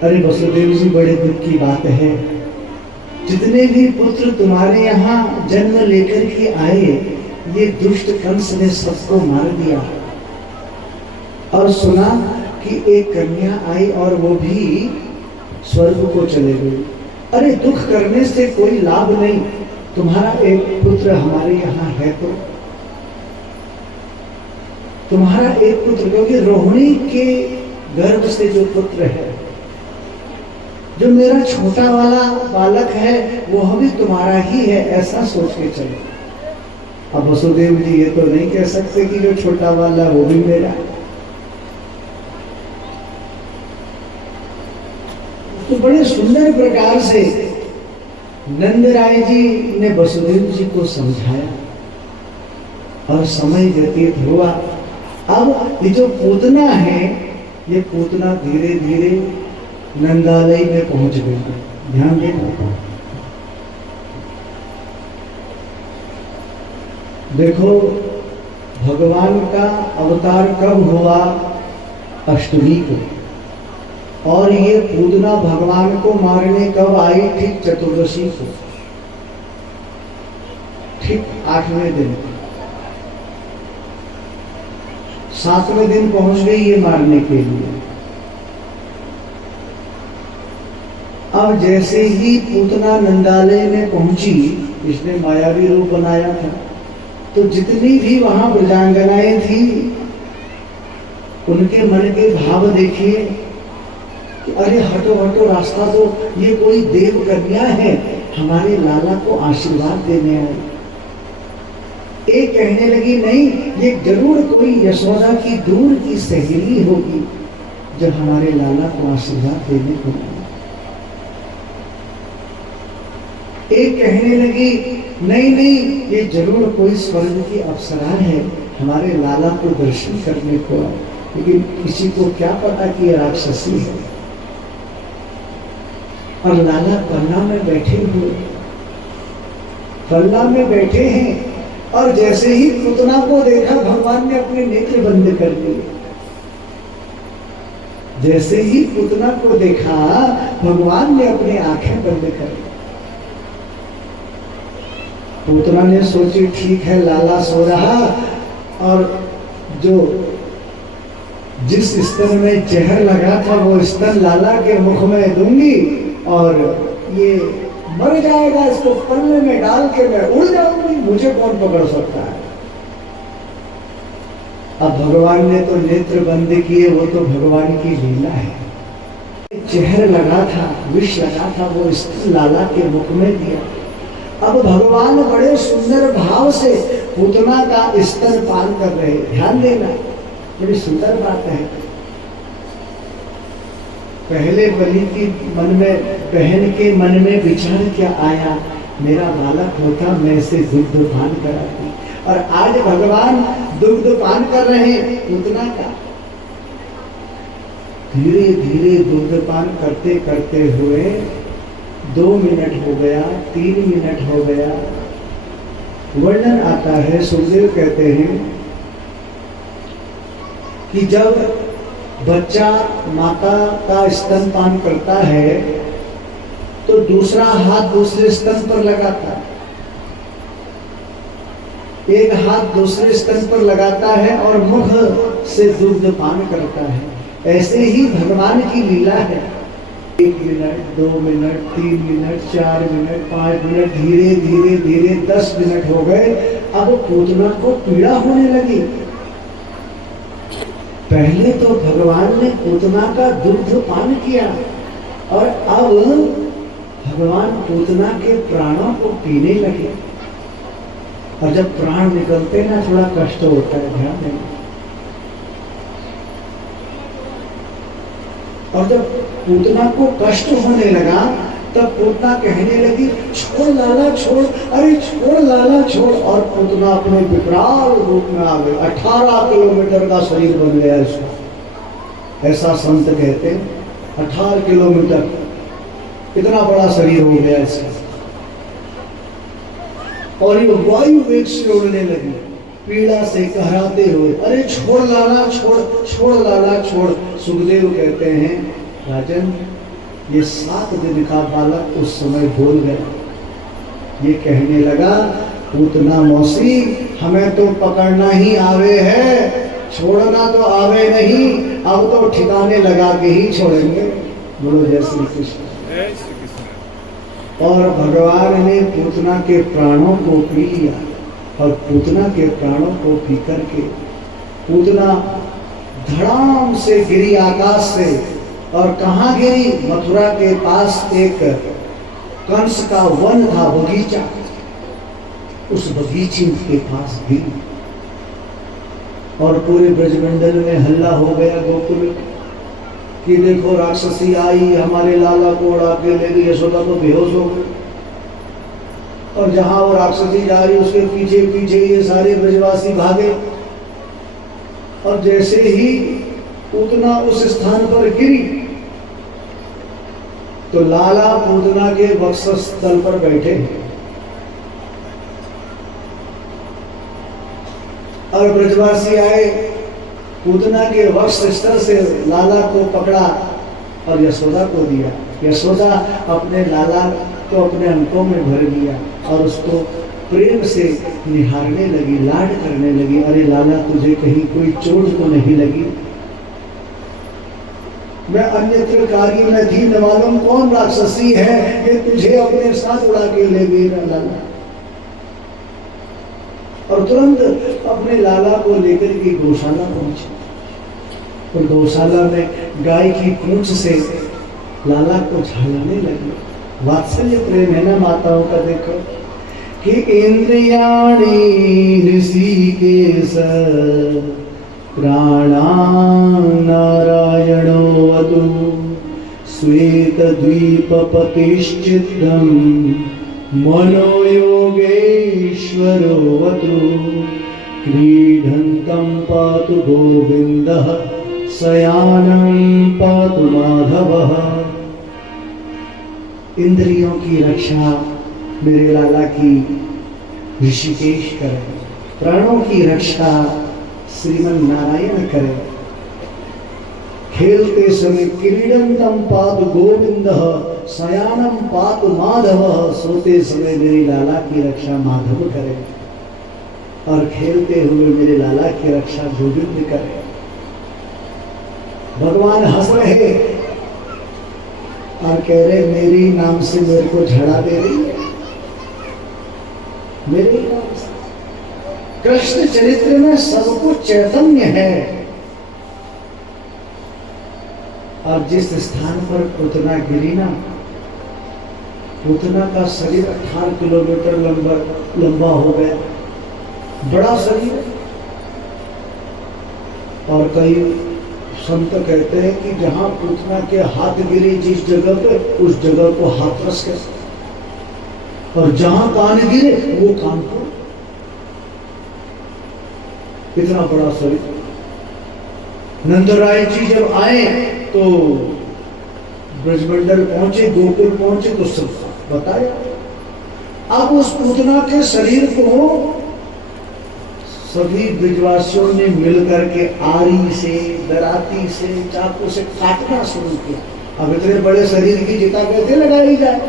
अरे वसुदेव जी बड़े दुख की बात है, जितने भी पुत्र तुम्हारे यहाँ जन्म लेकर के आए ये दुष्ट कंस ने सबको मार दिया। और सुना कि एक कन्या आई और वो भी स्वर्ग को चले गई। अरे दुख करने से कोई लाभ नहीं, तुम्हारा एक पुत्र हमारे यहाँ है तो तुम्हारा एक पुत्र, क्योंकि रोहिणी के गर्भ से जो पुत्र है, जो मेरा छोटा वाला बालक है वो भी तुम्हारा ही है, ऐसा सोच के चलो। अब वसुदेव जी ये तो नहीं कह सकते कि जो छोटा वाला वो भी मेरा है। तो बड़े सुंदर प्रकार से नंदराय जी ने वसुदेव जी को समझाया और समय व्यतीत हुआ। अब ये जो पूतना है, ये पूतना धीरे धीरे नंदालय में पहुंच गई। ध्यान देना, देखो भगवान का अवतार कब हुआ? अष्टमी को। और ये पूतना भगवान को मारने कब आई? ठीक चतुर्दशी को, ठीक 8वें दिन, 7वें दिन पहुंच गई ये मारने के लिए। अब जैसे ही पूतना नंदालय में पहुंची, इसने मायावी रूप बनाया था, तो जितनी भी वहां ब्रजांगनाएं थी उनके मन के भाव देखिए कि अरे हटो हटो रास्ता दो, ये कोई देव कन्या है, हमारे लाला को आशीर्वाद देने आई। एक कहने लगी नहीं, ये जरूर कोई यशोदा की दूर की सहेली होगी जो हमारे लाला को आशीर्वाद देने को आई। एक कहने लगी नहीं नहीं, ये जरूर कोई स्वर्ग की अप्सरा है, हमारे लाला को दर्शन करने को आई। लेकिन किसी को क्या पता कि ये राक्षसी है। और लाला पन्ना में बैठे हुए, पन्ना में बैठे हैं, और जैसे ही पुतना को देखा भगवान ने अपने नेत्र बंद कर दिए। जैसे ही पुतना को देखा भगवान ने अपनी आंखें बंद कर दी। पुतना ने सोची ठीक है, लाला सो रहा, और जो जिस स्तन में जहर लगा था वो स्तन लाला के मुख में दूंगी और ये मर जाएगा, इसको पन्ने में डाल के मैं उड़ जाऊंगी, मुझे कौन पकड़ सकता है। अब भगवान ने तो नेत्र बंद किए, वो तो भगवान की लीला है। जहर लगा था, विष लगा था, वो स्तन लाला के मुख में दिया। अब भगवान बड़े सुंदर भाव से पूतना का स्तन पान कर रहे। ध्यान देना, बड़ी सुंदर बात है। पहले बलि की मन में, बहन के मन में विचार क्या आया, मेरा बालक होता मैं इसे दुग्ध पान कराती, और आज भगवान दुग्ध पान कर रहे हैं पूतना का। धीरे धीरे दुग्ध पान करते करते हुए 2 मिनट हो गया, 3 मिनट हो गया। वर्णन आता है, सुखदेव कहते हैं कि जब बच्चा माता का स्तन पान करता है तो दूसरा हाथ दूसरे स्तन पर लगाता है, एक हाथ दूसरे स्तन पर लगाता है और मुख से दुग्ध पान करता है। ऐसे ही भगवान की लीला है। 1 minute, 2 minute, 3 minute, 4 minute, 5 minute, धीरे धीरे धीरे 10 मिनट हो गए। अब पूतना को पीड़ा होने लगी। पहले तो भगवान ने पूतना का दुग्ध पान किया, और अब भगवान पूतना के प्राणों को पीने लगे। और जब प्राण निकलते ना, थोड़ा कष्ट होता है, ध्यान देना। और जब पूतना को कष्ट होने लगा तब पूतना कहने लगी छोड़ लाला छोड़, अरे छोड़ लाला छोड़। और पूतना अपने विकराल रूप में आ गई। 18 किलोमीटर का शरीर बन गया इसका, ऐसा संत कहते हैं। 18 किलोमीटर, इतना बड़ा शरीर हो गया इसका। और ये वायु वेग से उड़ने लगी, पीड़ा से कहराते हुए, अरे छोड़ लाला छोड़, छोड़ लाला छोड़। सुखदेव कहते हैं राजन, ये 7 दिन का बालक उस समय बोल गया। ये कहने लगा पूतना मौसी, हमें तो पकड़ना ही आवे है, छोड़ना तो आवे नहीं, अब तो ठिकाने लगा के ही छोड़ेंगे। बोलो जय श्री कृष्ण। और भगवान ने पूतना के प्राणों को पी लिया, और पूतना के प्राणों को पी करके पूतना धड़ाम से गिरी आकाश से। और कहाँ गिरी? मथुरा के पास एक कंस का वन था, बगीचा, उस बगीचे के पास गिरी। और पूरे ब्रजमंडल में हल्ला हो गया गोकुल कि देखो राक्षसी आई, हमारे लाला को उड़ा के ले गई। यशोदा तो बेहोश हो गई। और जहां वो राक्षसी जा रही उसके पीछे पीछे ये सारे ब्रजवासी भागे। और जैसे ही पूतना उस स्थान पर गिरी तो लाला पूतना के वक्षस्थल पर बैठे, और ब्रजवासी आए, पूतना के वक्षस्थल से लाला को पकड़ा और यशोदा को दिया। यशोदा अपने लाला को अपने अंकों में भर लिया और उसको प्रेम से निहारने लगी, लाड करने लगी। अरे लाला, तुझे कहीं कोई चोट तो नहीं लगी? मैं अन्यत्र कार्य में थी, न मालूम कौन राक्षसी है ये तुझे अपने साथ उड़ा के ले गई लाला। और तुरंत अपने लाला को लेकर के गौशाला पहुंचे। और गौशाला में गाय की पूंछ से लाला को झलने लगे। वात्सल्य प्रेम है ना माताओं का। देखो कि इंद्रियाणि ऋषिकेश प्राणानारायणो वतु श्वेतद्वीपपतिश्चित्तं मनोयोगेश्वरो वतु क्रीडन्तं पातु गोविन्दः शयानं पातु माधवः। इंद्रियों की रक्षा मेरे लाला की ऋषिकेश करे, प्राणों की रक्षा श्रीमन नारायण करे। खेलते समय क्रीडंतम पातु गोविंदः शयानम पातु माधवः, सोते समय मेरे लाला की रक्षा माधव करे और खेलते हुए मेरे लाला की रक्षा गोविंद करे। भगवान हंस रहे और कह रहे मेरी नाम से मेरे को झड़ा दे रही है, मेरे नाम से। कृष्ण चरित्र में सब कुछ चैतन्य है। और जिस स्थान पर पूतना गिरी ना, पूतना का शरीर 18 किलोमीटर लंबा हो गया, बड़ा शरीर। और कई संत कहते हैं कि जहां पूतना के हाथ गिरे जिस जगह पे, उस जगह को हाथरस कहते, और जहां कान गिरे वो कानपुर। इतना बड़ा शरीर। नंदराय जी जब आए तो ब्रजमंडल पहुंचे, गोकुल पहुंचे तो सब बताया। अब उस पूतना के शरीर को सभी ब्रजवासियों ने मिलकर के आरी से, दराती से, चाकू से काटना शुरू किया। अब इतने बड़े शरीर की चिता कैसे लगाई जाए,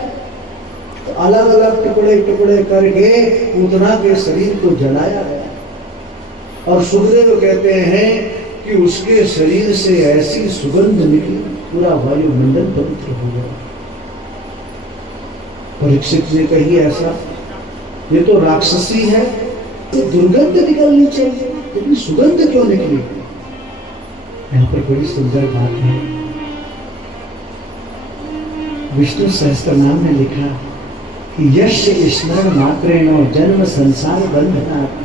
तो अलग अलग टुकड़े टुकड़े करके पूतना के शरीर को जलाया गया। और सुखदेव कहते हैं कि उसके शरीर से ऐसी सुगंध निकली, पूरा वायुमंडल पवित्र हो गया। परीक्षित ने कही ऐसा, ये तो राक्षसी है, तो दुर्गंध निकलनी चाहिए, लेकिन सुगंध क्यों निकली? यहाँ पर बड़ी सुंदर बात है। विष्णु सहस्त्रनाम में लिखा कि यश स्मरण मात्रेण जन्म संसार बंधनात्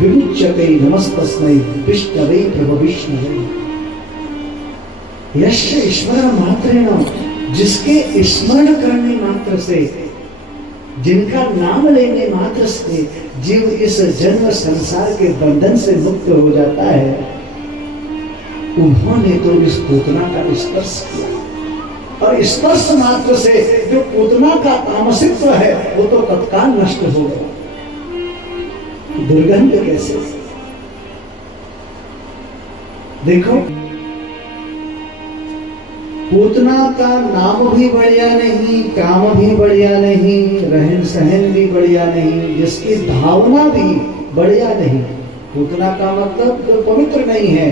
विमुच्यते नमस्तस्मै विष्णवे प्रभु विष्णवे। यश स्मरण मात्रेण, जिसके स्मरण करने मात्र से, जिनका नाम लेने मात्र से जीव इस जन्म संसार के बंधन से मुक्त हो जाता है, उन्होंने तो इस पूतना का स्पर्श किया। और स्पर्श मात्र से जो पूतना का तामसित्व है वो तो तत्काल नष्ट हो गया। दुर्गंध कैसे? देखो, पूतना का नाम भी बढ़िया नहीं, काम भी बढ़िया नहीं, रहन सहन भी बढ़िया नहीं, जिसकी भावना भी बढ़िया नहीं। पूतना का मतलब जो पवित्र नहीं है,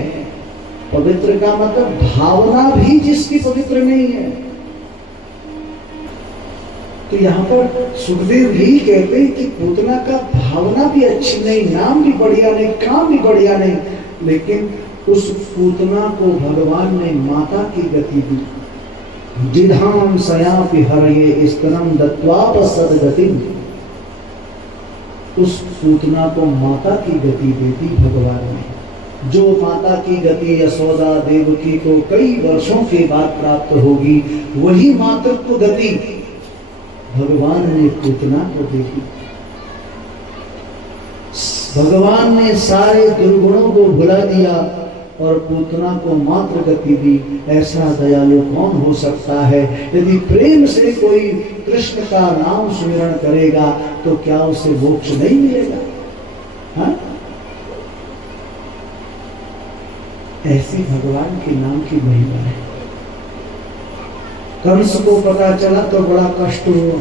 पवित्र का मतलब भावना भी जिसकी पवित्र नहीं है। तो यहाँ पर सुखदेव यही कहते हैं कि पूतना का भावना भी अच्छी नहीं, नाम भी बढ़िया नहीं, काम भी बढ़िया नहीं, लेकिन उस पूतना को भगवान ने माता की गति दी। जिधाम सयापि हरये स्तनम दत्वाप सदगति। उस पूतना को माता की गति देती भगवान ने। जो माता की गति यशोदा देवकी को कई वर्षों के बाद प्राप्त होगी, वही मातृत्व गति भगवान ने पूतना को दी। भगवान ने सारे दुर्गुणों को भुला दिया और पूतना को मात्र गति दी। ऐसा दयालु कौन हो सकता है? यदि प्रेम से कोई कृष्ण का नाम स्मरण करेगा तो क्या उसे मोक्ष नहीं मिलेगा? हाँ? ऐसी भगवान के नाम की महिमा है। कंस को पता चला तो बड़ा कष्ट हुआ।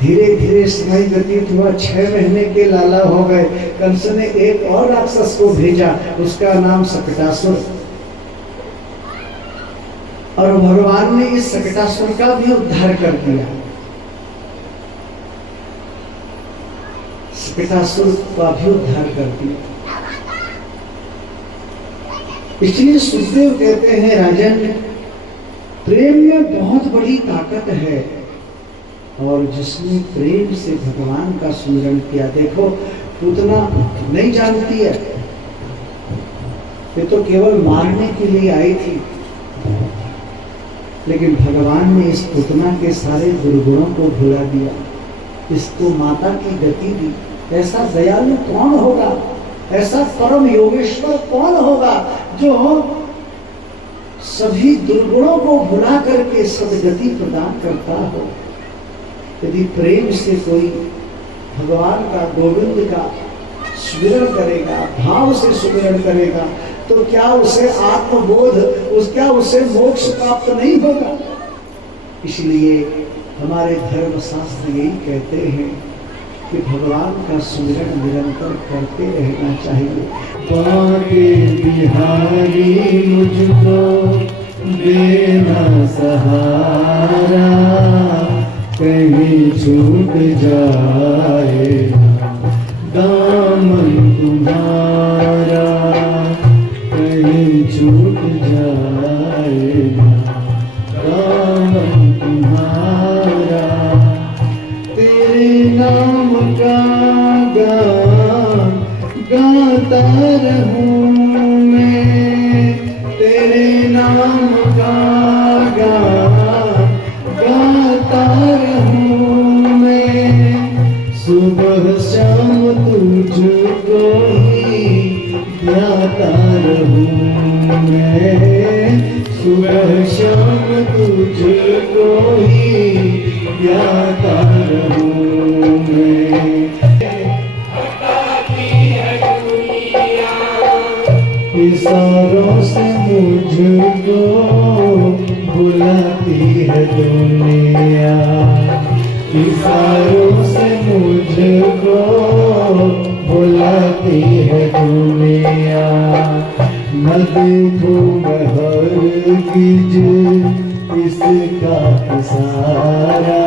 धीरे धीरे समय व्यतीत हुआ, 6 महीने के लाला हो गए। कंस ने एक और राक्षस को भेजा, उसका नाम सकटासुर। और भगवान ने इस सकटासुर का भी उद्धार कर दिया। सकटासुर का भी उद्धार कर दिया। इसलिए सुखदेव कहते हैं राजन, प्रेम में बहुत बड़ी ताकत है, और जिसने प्रेम से भगवान का सुमिरन किया, देखो पूतना नहीं जानती है, ये तो केवल मारने के लिए आई थी, लेकिन भगवान ने इस पुतना के सारे दुर्गुणों को भुला दिया, इसको माता की गति दी। ऐसा दयालु कौन होगा, ऐसा परम योगेश्वर कौन होगा जो सभी दुर्गुणों को भुला करके सदगति प्रदान करता हो। यदि प्रेम से कोई भगवान का, गोविंद का सुमिरन करेगा, भाव से सुमिरन करेगा, तो क्या उसे आत्मबोध, क्या उसे मोक्ष प्राप्त नहीं होगा? इसलिए हमारे धर्म शास्त्र यही कहते हैं कि भगवान का सुमिरन निरंतर करते रहना चाहिए। बाके बिहारी मुझको देना सहारा, कहीं छूट जाए दामन तुम्हारा, कहीं छूट जाए दामन तुम्हारा। तेरे नाम का गान गाता रहूं मैं, तेरे नाम का गान गाता रहूं मैं। सुबह शाम तुझको ही ध्याता रहूं मैं, सुबह शाम तुझको ही ध्याता रहूं मैं। इशारों से मुझको बुलाती है दुनिया, इशारों से मुझको बुलाती है दुनिया। न देखूं मैं हरगिज इसका इशारा,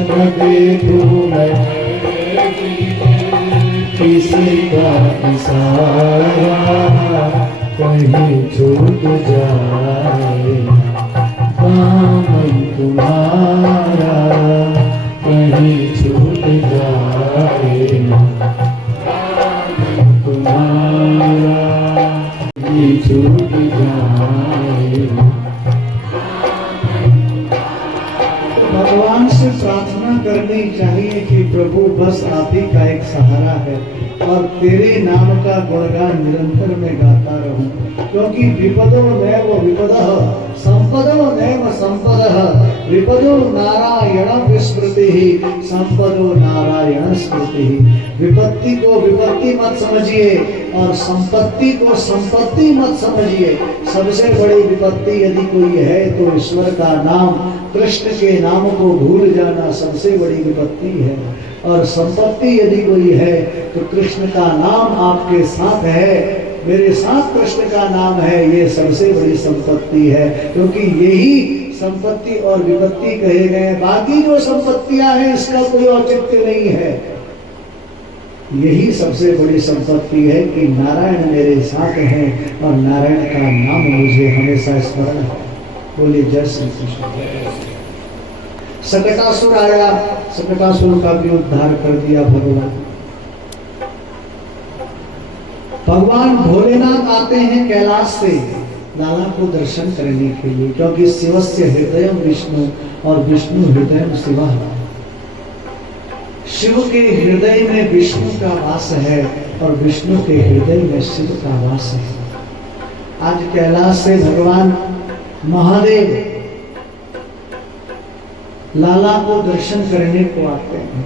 न देखूं मैं इसका इशारा, कहीं छूट जाए दामन तुम्हारा, कहीं छूट जाए दामन तुम्हारा, कहीं छूट जाए। भगवान से प्रार्थना करनी चाहिए कि प्रभु बस आप ही का एक सहारा है, और तेरे नाम का गुणगान निरंतर में गाता रहूं, क्योंकि विपदो नैव विपदः संपदो नैव संपदः, विपदो नारायण विस्मृतिः संपदो नारायण स्मृतिः। विपत्ति को विपत्ति मत समझिए और संपत्ति को संपत्ति मत समझिए। सबसे बड़ी विपत्ति यदि कोई है तो ईश्वर का नाम, कृष्ण के नाम को भूल जाना सबसे बड़ी विपत्ति है, और संपत्ति यदि कोई है तो कृष्ण का नाम आपके साथ है, मेरे साथ कृष्ण का नाम है, ये सबसे बड़ी संपत्ति है, क्योंकि यही संपत्ति और विपत्ति कहे गए। बाकी जो संपत्तियां हैं इसका कोई औचित्य नहीं है। यही सबसे बड़ी संपत्ति है कि नारायण मेरे साथ हैं और नारायण का नाम मुझे हमेशा स्मरण है। बोलिए जय श्री कृष्ण। सकटासुर आया, सकटासुर का भी उद्धार कर दिया भगवान। भगवान भोलेनाथ आते हैं कैलाश से लाला को दर्शन करने के लिए, क्योंकि शिवस्य हृदयम विष्णु और विष्णु हृदयम शिवः। शिव के हृदय में विष्णु का वास है और विष्णु के हृदय में शिव का वास है। आज कैलाश से भगवान महादेव लाला को दर्शन करने को आते हैं।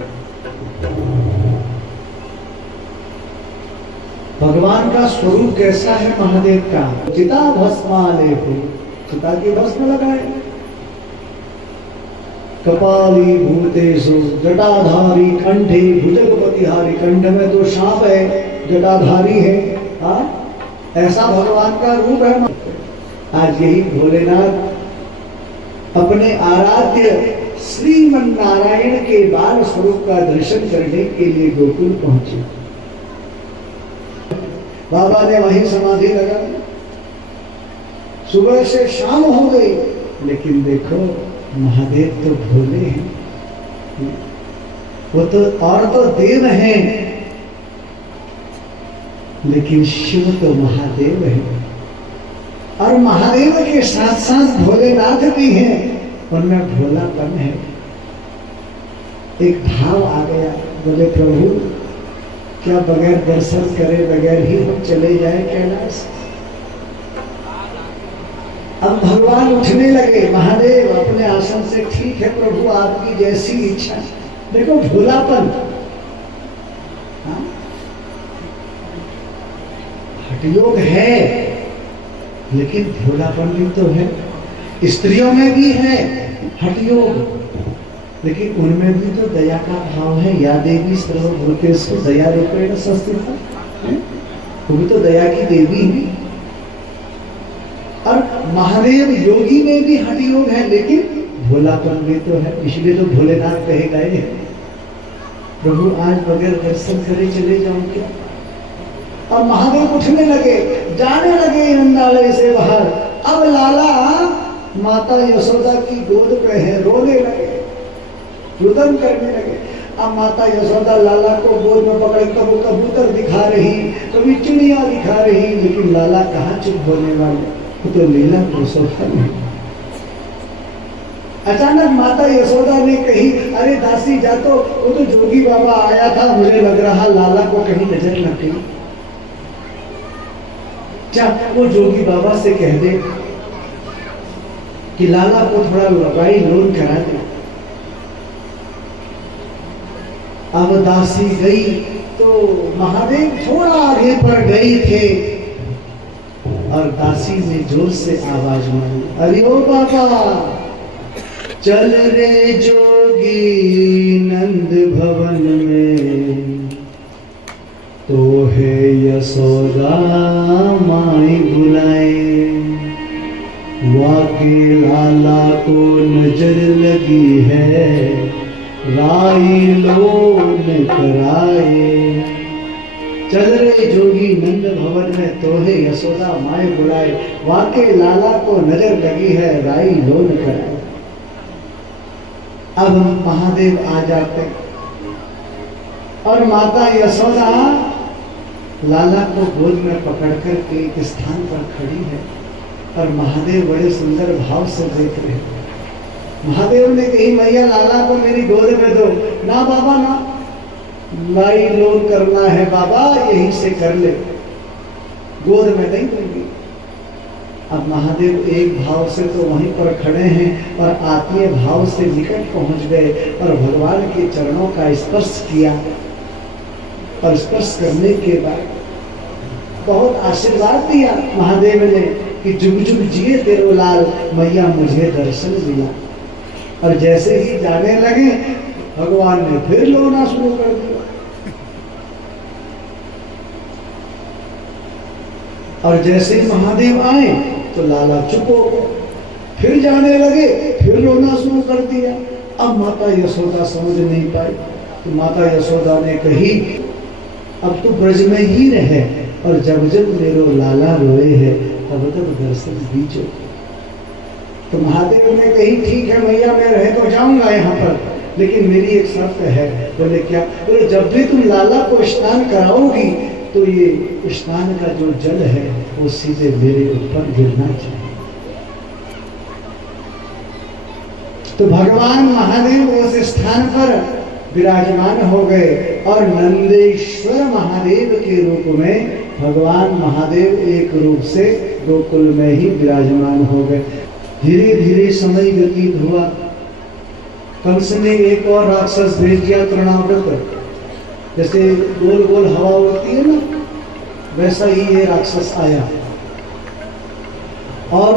भगवान का स्वरूप कैसा है महादेव का? चिता भस्मालेपो, चिता की भस्म लगाए। कपाली भूतेषु जटाधारी कंठे भुजगपतिहारी, कंठ में तो सांप है, जटाधारी है। ऐसा भगवान का रूप है। आज यही भोलेनाथ अपने आराध्य श्रीमन नारायण के बाल स्वरूप का दर्शन करने के लिए गोकुल पहुंचे। बाबा ने वहीं समाधि लगा, सुबह से शाम हो गई, लेकिन देखो महादेव तो भोले हैं, वो तो और तो देव हैं, लेकिन शिव तो महादेव है। और महादेव के साथ साथ भोलेनाथ भी हैं, उनमें भोलापन है। एक भाव आ गया, बोले प्रभु क्या बगैर दर्शन करे बगैर ही हम चले जाए कैलाश? अब भगवान उठने लगे, महादेव अपने आसन से, ठीक है प्रभु आपकी जैसी इच्छा। देखो भोलापन, हठयोग है लेकिन भोलापन भी तो है। स्त्रियों में भी है हठयोग, लेकिन उनमें भी तो दया का भाव है। या देवी सर्वभूतेषु दया रूपेण संस्थिता, वो भी तो दया की देवी है। और महादेव योगी में भी हठयोग है, लेकिन भोलापन भी तो है। इसलिए तो भोलेनाथ कहे गए हैं, प्रभु आज बगैर दर्शन करे चले जाऊं क्या? और महादेव उठने लगे, जाने लगे नंदालय से बाहर। अब लाला माता यशोदा की गोद पे है, रोने लगे, रुदन करने लगे। अब माता यशोदा लाला को गोद में पकड़, कभी कबूतर दिखा रही, कभी चिड़िया दिखा रही, लेकिन लाला कहाँ चुप होने वाले, वो तो लीला पुरुषोत्तम है। अचानक माता यशोदा ने कही, अरे दासी जा तो, वो तो जोगी बाबा आया था, मुझे लग रहा लाला को कहीं नजर न गई। क्या वो जोगी बाबा से कह दे कि लाला को थोड़ा लगाई लोन करा दे। अब दासी गई तो महादेव थोड़ा आगे पर गए थे और दासी ने जोर से आवाज मारी, अरे ओ बाबा चल रे जोगी नंद भवन में, तो है यशोदा माई बुलाए। वाके लाला को नजर लगी है, राई लोन कराए। चल रे जोगी नंद भवन में, तो है यशोदा माई बुलाए। वाके लाला को नजर लगी है, राई लोन कराए। अब महादेव आ जाते और माता यशोदा लाला को गोद में पकड़ कर के एक स्थान पर खड़ी है और महादेव बड़े सुंदर भाव से देख रहे हैं। महादेव ने कही, मैया लाला को मेरी गोद में दो। ना बाबा ना, लाई लोन करना है बाबा, यहीं से कर ले, गोद में नहीं दूंगी। अब महादेव एक भाव से तो वहीं पर खड़े हैं और आत्मीय भाव से निकट पहुंच गए और भगवान के चरणों का स्पर्श किया। और स्पर्श करने के बाद बहुत आशीर्वाद दिया महादेव ने कि जुग जुग जिए तेरो लाल, मैया मुझे दर्शन दिया। और जैसे ही जाने लगे भगवान ने फिर लोना शुरू कर दिया। और जैसे ही महादेव आए तो लाला चुप हो गए, फिर जाने लगे, फिर रोना शुरू कर दिया। अब माता यशोदा समझ नहीं पाई तो माता यशोदा ने कही, अब तो ब्रज में ही रहे और जब जब मेरो लाला रोए है तब तब दर्शन दीजो। तो महादेव ने कही, ठीक है मैया मैं रह तो जाऊंगा यहाँ पर, लेकिन मेरी एक शर्त है। बोले क्या? बोले जब भी तुम लाला को स्नान कराओगी तो ये स्नान का जो जल है वो सीधे मेरे ऊपर गिरना चाहिए। तो भगवान महादेव उस स्थान पर विराजमान हो गए और नंदेश्वर महादेव के रूप में भगवान महादेव एक रूप से गोकुल में ही विराजमान हो गए। धीरे धीरे समय व्यतीत हुआ। कंस ने एक और राक्षस भेज दिया तृणाव्रत, जैसे गोल गोल हवा उड़ती है ना, वैसा ही ये राक्षस आया और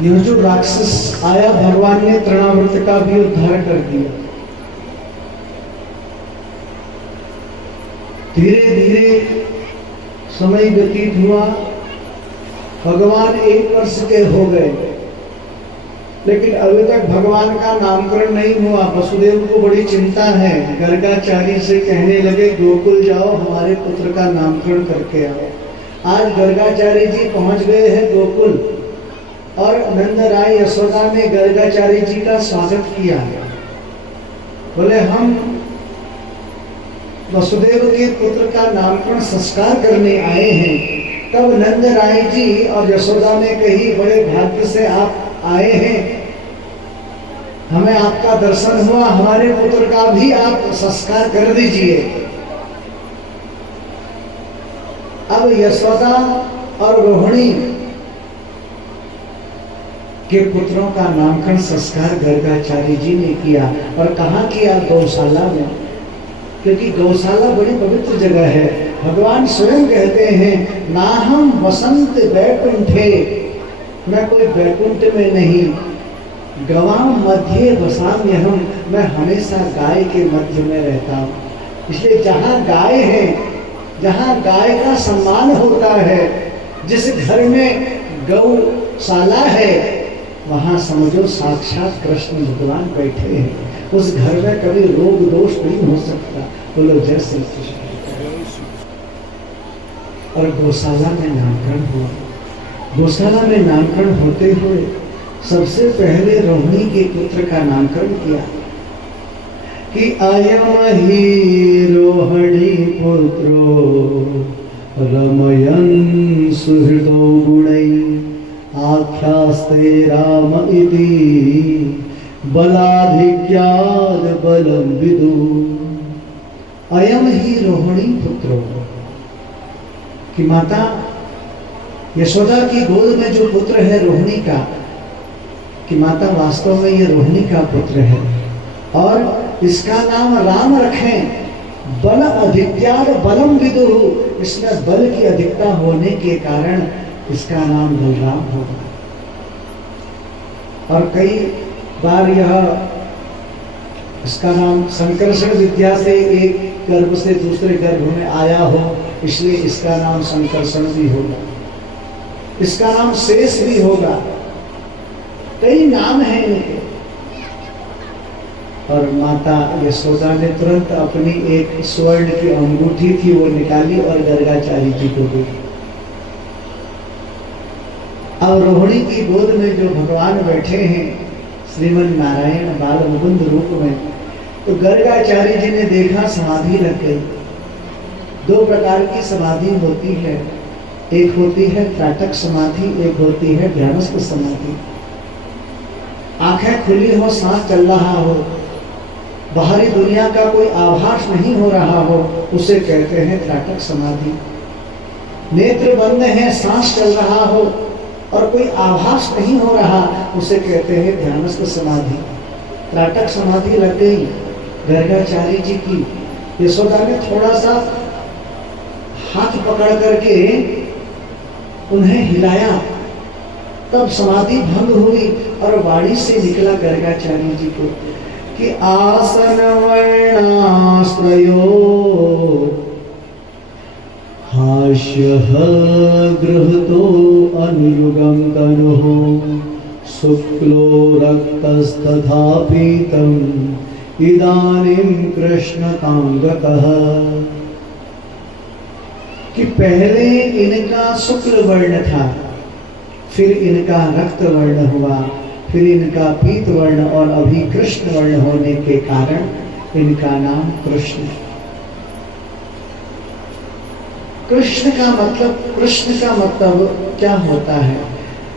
यह जो राक्षस आया भगवान ने तृणाव्रत का भी उद्धार कर दिया। धीरे धीरे समय व्यतीत हुआ, भगवान 1 वर्ष के हो गए, लेकिन अभी तक भगवान का नामकरण नहीं हुआ। वसुदेव को बड़ी चिंता है, गर्गाचार्य से कहने लगे गोकुल जाओ हमारे पुत्र का नामकरण करके आओ। आज गर्गाचार्य जी पहुंच गए हैं गोकुल और नंद राय यशोदा ने गर्गाचार्य जी का स्वागत किया। बोले हम वसुदेव के पुत्र का नामकरण संस्कार करने आए हैं। तब नंद राय जी और यशोदा ने कही, बड़े भाग्य से आप आए हैं, हमें आपका दर्शन हुआ, हमारे पुत्र का भी आप संस्कार कर दीजिए। अब यशोदा और रोहिणी के पुत्रों का नामकरण संस्कार गर्गाचार्य जी ने किया। और कहाँ किया? गौशाला में, क्योंकि गौशाला बड़ी पवित्र जगह है। भगवान स्वयं कहते हैं, ना हम वसंत बैकुंठे, मैं कोई बैकुंठ में नहीं, गवाम मध्य बसाम्य हम, मैं हमेशा गाय के मध्य में रहता हूँ। इसलिए जहाँ गाय है, जहाँ गाय का सम्मान होता है, जिस घर में गौशाला है, वहाँ समझो साक्षात कृष्ण भगवान बैठे हैं। उस घर में कभी रोग दोष नहीं हो सकता। बोलो जय श्री कृष्ण। और गौशाला में नामकरण हुआ। गौशाला में नामकरण होते हुए सबसे पहले रोहिणी के पुत्र का नामकरण किया कि अयम ही रोहिणी पुत्रो रमयन् सुहृदो गुणैः आख्यास्ते राम इति बलाधिक्याद बलम विदु। अयम ही रोहिणी पुत्रो, कि माता यशोदा की गोद में जो पुत्र है रोहिणी का, कि माता वास्तव में ये रोहिणी का पुत्र है और इसका नाम राम रखें। बल अधिक्याद बलम विदु, इसमें बल की अधिकता होने के कारण इसका नाम बलराम होगा। और कई बार यह इसका नाम संकर्षण विद्या से एक गर्भ से दूसरे गर्भ में आया हो, इसलिए इसका नाम संकर्षण भी होगा, इसका नाम शेष भी होगा। कई नाम हैं इनके। और माता यशोदा ने तुरंत अपनी एक स्वर्ण की अंगूठी थी वो निकाली और गर्गाचार्य जी को दी। अब रोहिणी की गोद में जो भगवान बैठे हैं श्रीमन नारायण बाल मुकुंद रूप में, तो गर्गाचार्य जी ने देखा समाधि लग गई। दो प्रकार की समाधि होती है, एक होती है त्राटक समाधि, एक होती है ध्यानस्थ समाधि। आंखें खुली हो, सांस चल रहा हो, बाहरी दुनिया का कोई आभास नहीं हो रहा हो, उसे कहते हैं त्राटक समाधि। नेत्र बंद है, सांस चल रहा हो और कोई आभास नहीं हो रहा, उसे कहते हैं ध्यानस्थ समाधि। त्राटक समाधि लग गई गर्गाचार्य जी की। यशोदा ने थोड़ा सा हाथ पकड़ करके उन्हें हिलाया, तब समाधि भंग हुई और वाणी से निकला गर्गाचार्य जी को कि आसन वर्णाश्रयो हास्यः गृहतो अनुयुगं तनुः शुक्लो रक्तस्तथा पीतम् इदानीं कृष्णकांगकः। कि पहले इनका शुक्ल वर्ण था, फिर इनका रक्त वर्ण हुआ, फिर इनका पीत वर्ण और अभी कृष्ण वर्ण होने के कारण इनका नाम कृष्ण। कृष्ण का मतलब क्या होता है?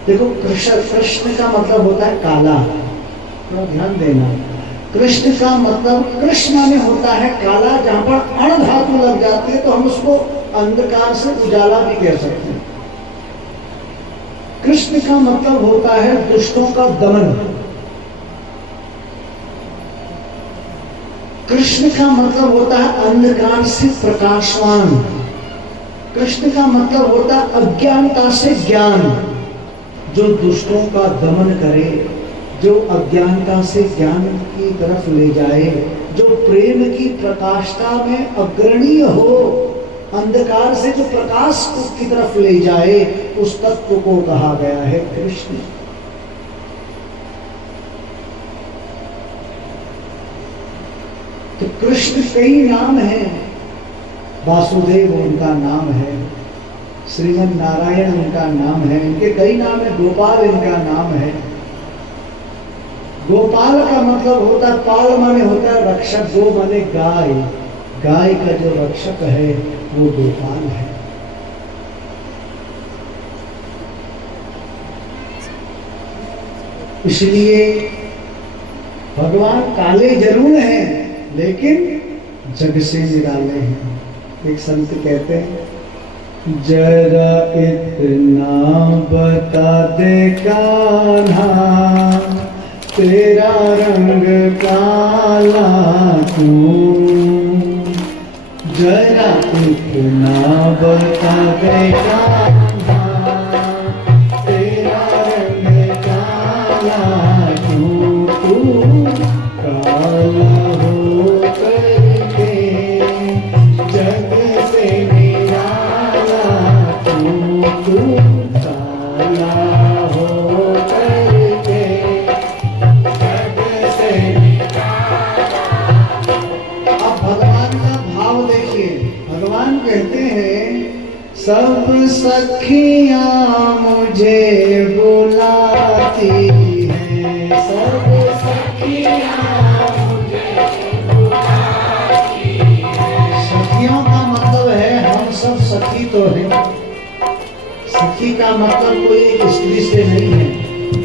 देखो, कृष्ण का मतलब होता है काला। थोड़ा ध्यान देना, कृष्ण का मतलब कृष्ण माने होता है काला। जहां पर अण धातु लग जाती है तो हम उसको अंधकार से उजाला भी कह सकते हैं। कृष्ण का मतलब होता है दुष्टों का दमन। कृष्ण का मतलब होता है अंधकार से प्रकाशवान। कृष्ण का मतलब होता है अज्ञानता से ज्ञान, जो दुष्टों का दमन करे, जो अज्ञानता से ज्ञान की तरफ ले जाए, जो प्रेम की प्रकाशता में अग्रणीय हो, अंधकार से जो प्रकाश की तरफ ले जाए, उस तत्व को कहा गया है कृष्ण। तो कृष्ण कई नाम हैं। वासुदेव उनका नाम है, श्रीमन नारायण उनका नाम है, इनके कई नाम है, गोपाल इनका नाम है। गोपाल का मतलब होता है, पाल माने होता है रक्षक, गो माने गाय, गाय का जो रक्षक है वो गोपाल है। इसलिए भगवान काले जरूर हैं लेकिन जग से निराले हैं। एक संत कहते हैं, जरा इतना बता दे कान्हा, तेरा रंग काला क्यों, जरा इतना बता दे कान्हा, तेरा रंग काला क्यों, तू काला हो करके जग से निराला, तू काला हो करके जग से निराला। अब भगवान का भाव देखिए, भगवान कहते हैं सब सखियां मुझे बुलाती हैं, सब सखियां मुझे बुलाती हैं। सखियों का मतलब है हम सब सखी तो हैं। सखी का मतलब कोई एक स्त्री से नहीं है,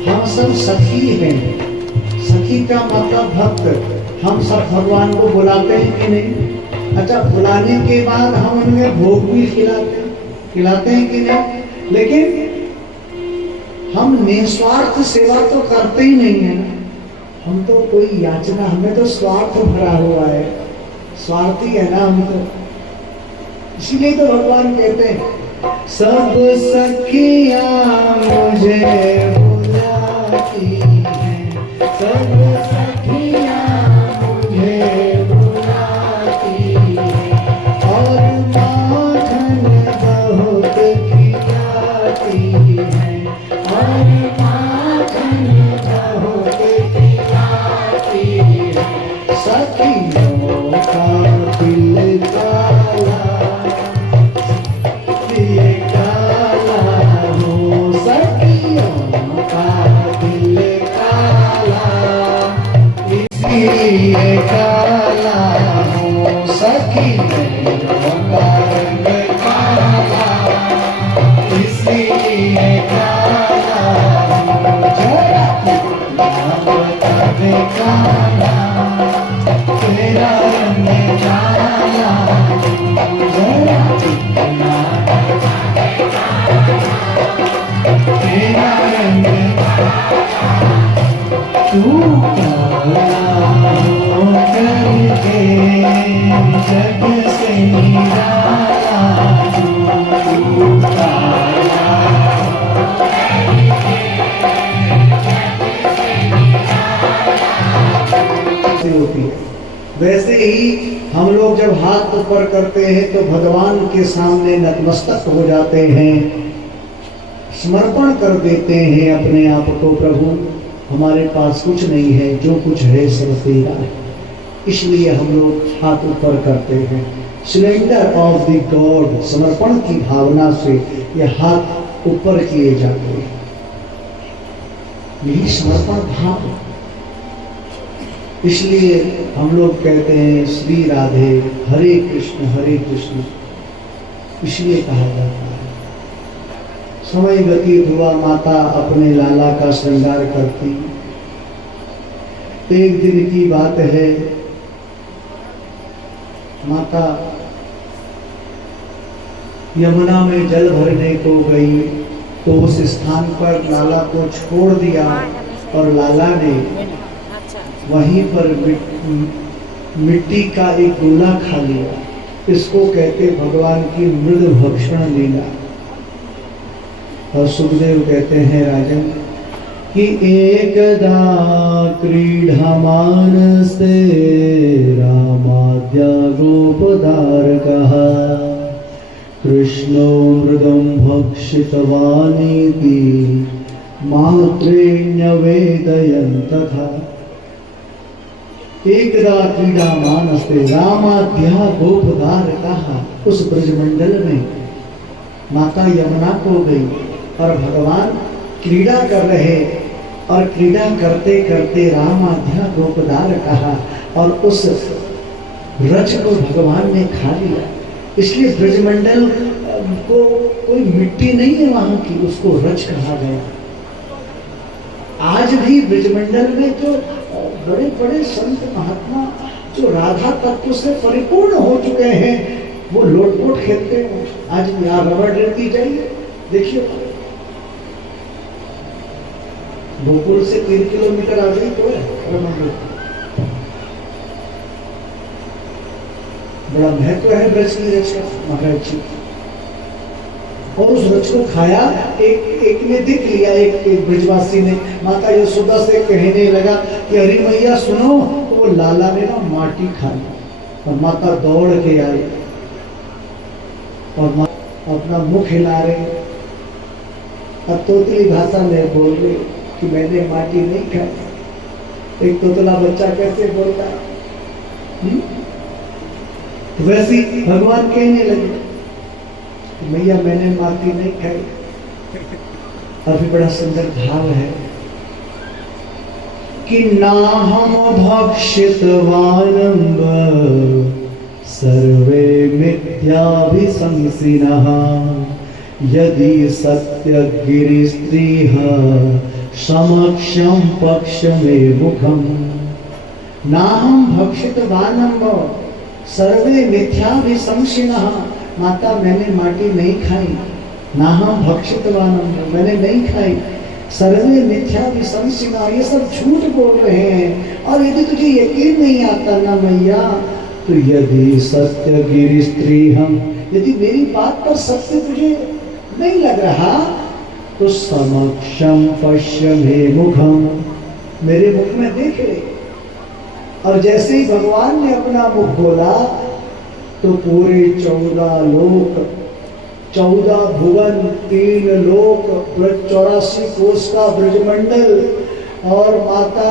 हम सब सखी हैं। सखी का मतलब भक्त। हम सब भगवान को बुलाते हैं कि नहीं? अच्छा, बुलाने के बाद हम उन्हें भोग भी खिलाते हैं कि नहीं? लेकिन हम निस्वार्थ सेवा तो करते ही नहीं है ना। हम तो कोई याचना, हमें तो स्वार्थ भरा हुआ है, स्वार्थी है ना हम तो। इसीलिए तो भगवान कहते हैं सब सखियां मुझे बुलाती हैं, सब सखियां मुझे बुलाती हैं, और माखन बहुत खिलाती हैं, और माखन बहुत खिलाती हैं। सखियों का दिल काला, दिल काला हो, सखियों का दिल काला, इसलिए काला हो, सखियों का रंग काला, इसलिए काला हो। जरा बता दे काला, तेरा रंग काला, जरा इतना तेरा रंग तू काला हो करके जग से निराला, तू काला होती है। वैसे ही हम लोग जब हाथ ऊपर करते हैं तो भगवान के सामने नतमस्तक हो जाते हैं, समर्पण कर देते हैं अपने आप को, प्रभु हमारे पास कुछ नहीं है, जो कुछ है सब तेरा है। इसलिए हम लोग हाथ ऊपर करते हैं, सिलेंडर ऑफ द गॉड, समर्पण की भावना से ये हाथ ऊपर किए जाते हैं। यही समर्पण भाव। इसलिए हम लोग कहते हैं श्री राधे हरे कृष्ण, इसलिए कहा जाता है। समय व्यतीत हुआ, माता अपने लाला का श्रृंगार करती। एक दिन की बात है, माता यमुना में जल भरने को गई तो उस स्थान पर लाला को छोड़ दिया और लाला ने वहीं पर मिट्टी का एक गोला खा लिया। इसको कहते भगवान की मृद भक्षण लीला। और सुखदेव कहते हैं राजन कि एकदा क्रीडमानस्ते रामाद्या गोपदारकः कृष्णो मृदं भक्षितवानिति मात्रे न्यवेदयन् तथा। एकदा क्रीडामानस्ते रामाद्या गोपदारकः, उस ब्रजमंडल में माता यमुना को गई और भगवान क्रीड़ा कर रहे, और क्रीड़ा करते करते रामाध्या गोपदार कहा और उस रज को भगवान ने खा लिया। इसलिए ब्रजमंडल को कोई मिट्टी नहीं है वहां की, उसको रज कहा गया। आज भी ब्रजमंडल में तो बड़े बड़े संत महात्मा जो राधा तत्व से परिपूर्ण हो चुके हैं, वो लोटपोट खेलते हैं। आज यहाँ रबड़ रेती जाइए, देखिए गोकुल से 3 किलोमीटर आ गई तो है बड़ा महत्व है ब्रज की रज का महाराज जी। और उस रज को खाया, एक ने देख लिया, एक ब्रजवासी ने माता यशोदा से कहने लगा कि अरे मैया सुनो, तो वो लाला ने ना माटी खा ली और माता दौड़ के आई और अपना मुख हिला रहे और तोतली भाषा में बोल रहे कि मैंने माटी नहीं खाई। एक तोतला बच्चा कैसे बोलता है? वैसे भगवान कहने लगे मैया मैंने माटी नहीं खाई। अभी बड़ा सुंदर भाव है कि नाहम भक्षितवानम्ब सर्वे मिथ्याभिशंसिनः यदि सत्य गिरिस्त्रीः समक्षं पक्षमे मुखम। नाहम भक्षितवानम्ब सर्वे मिथ्याभिशंसिनः। माता मैंने माटी नहीं खाई, नाहम भक्षितवानम्ब मैंने नहीं खाई, सर्वे मिथ्याभिशंसिनः ये सब झूठ बोल रहे हैं। और यदि तुझे यकीन नहीं आता ना मैया, तो यदि सत्य गिरि स्त्री हम, यदि मेरी बात पर सत्य तुझे नहीं लग रहा, तो समक्षम पश्य मे मुखम, मेरे मुख में देख ले। और जैसे ही भगवान ने अपना मुख खोला तो पूरे 14 लोक, 14 भुवन, 3 लोक, 84 कोस का ब्रजमंडल और माता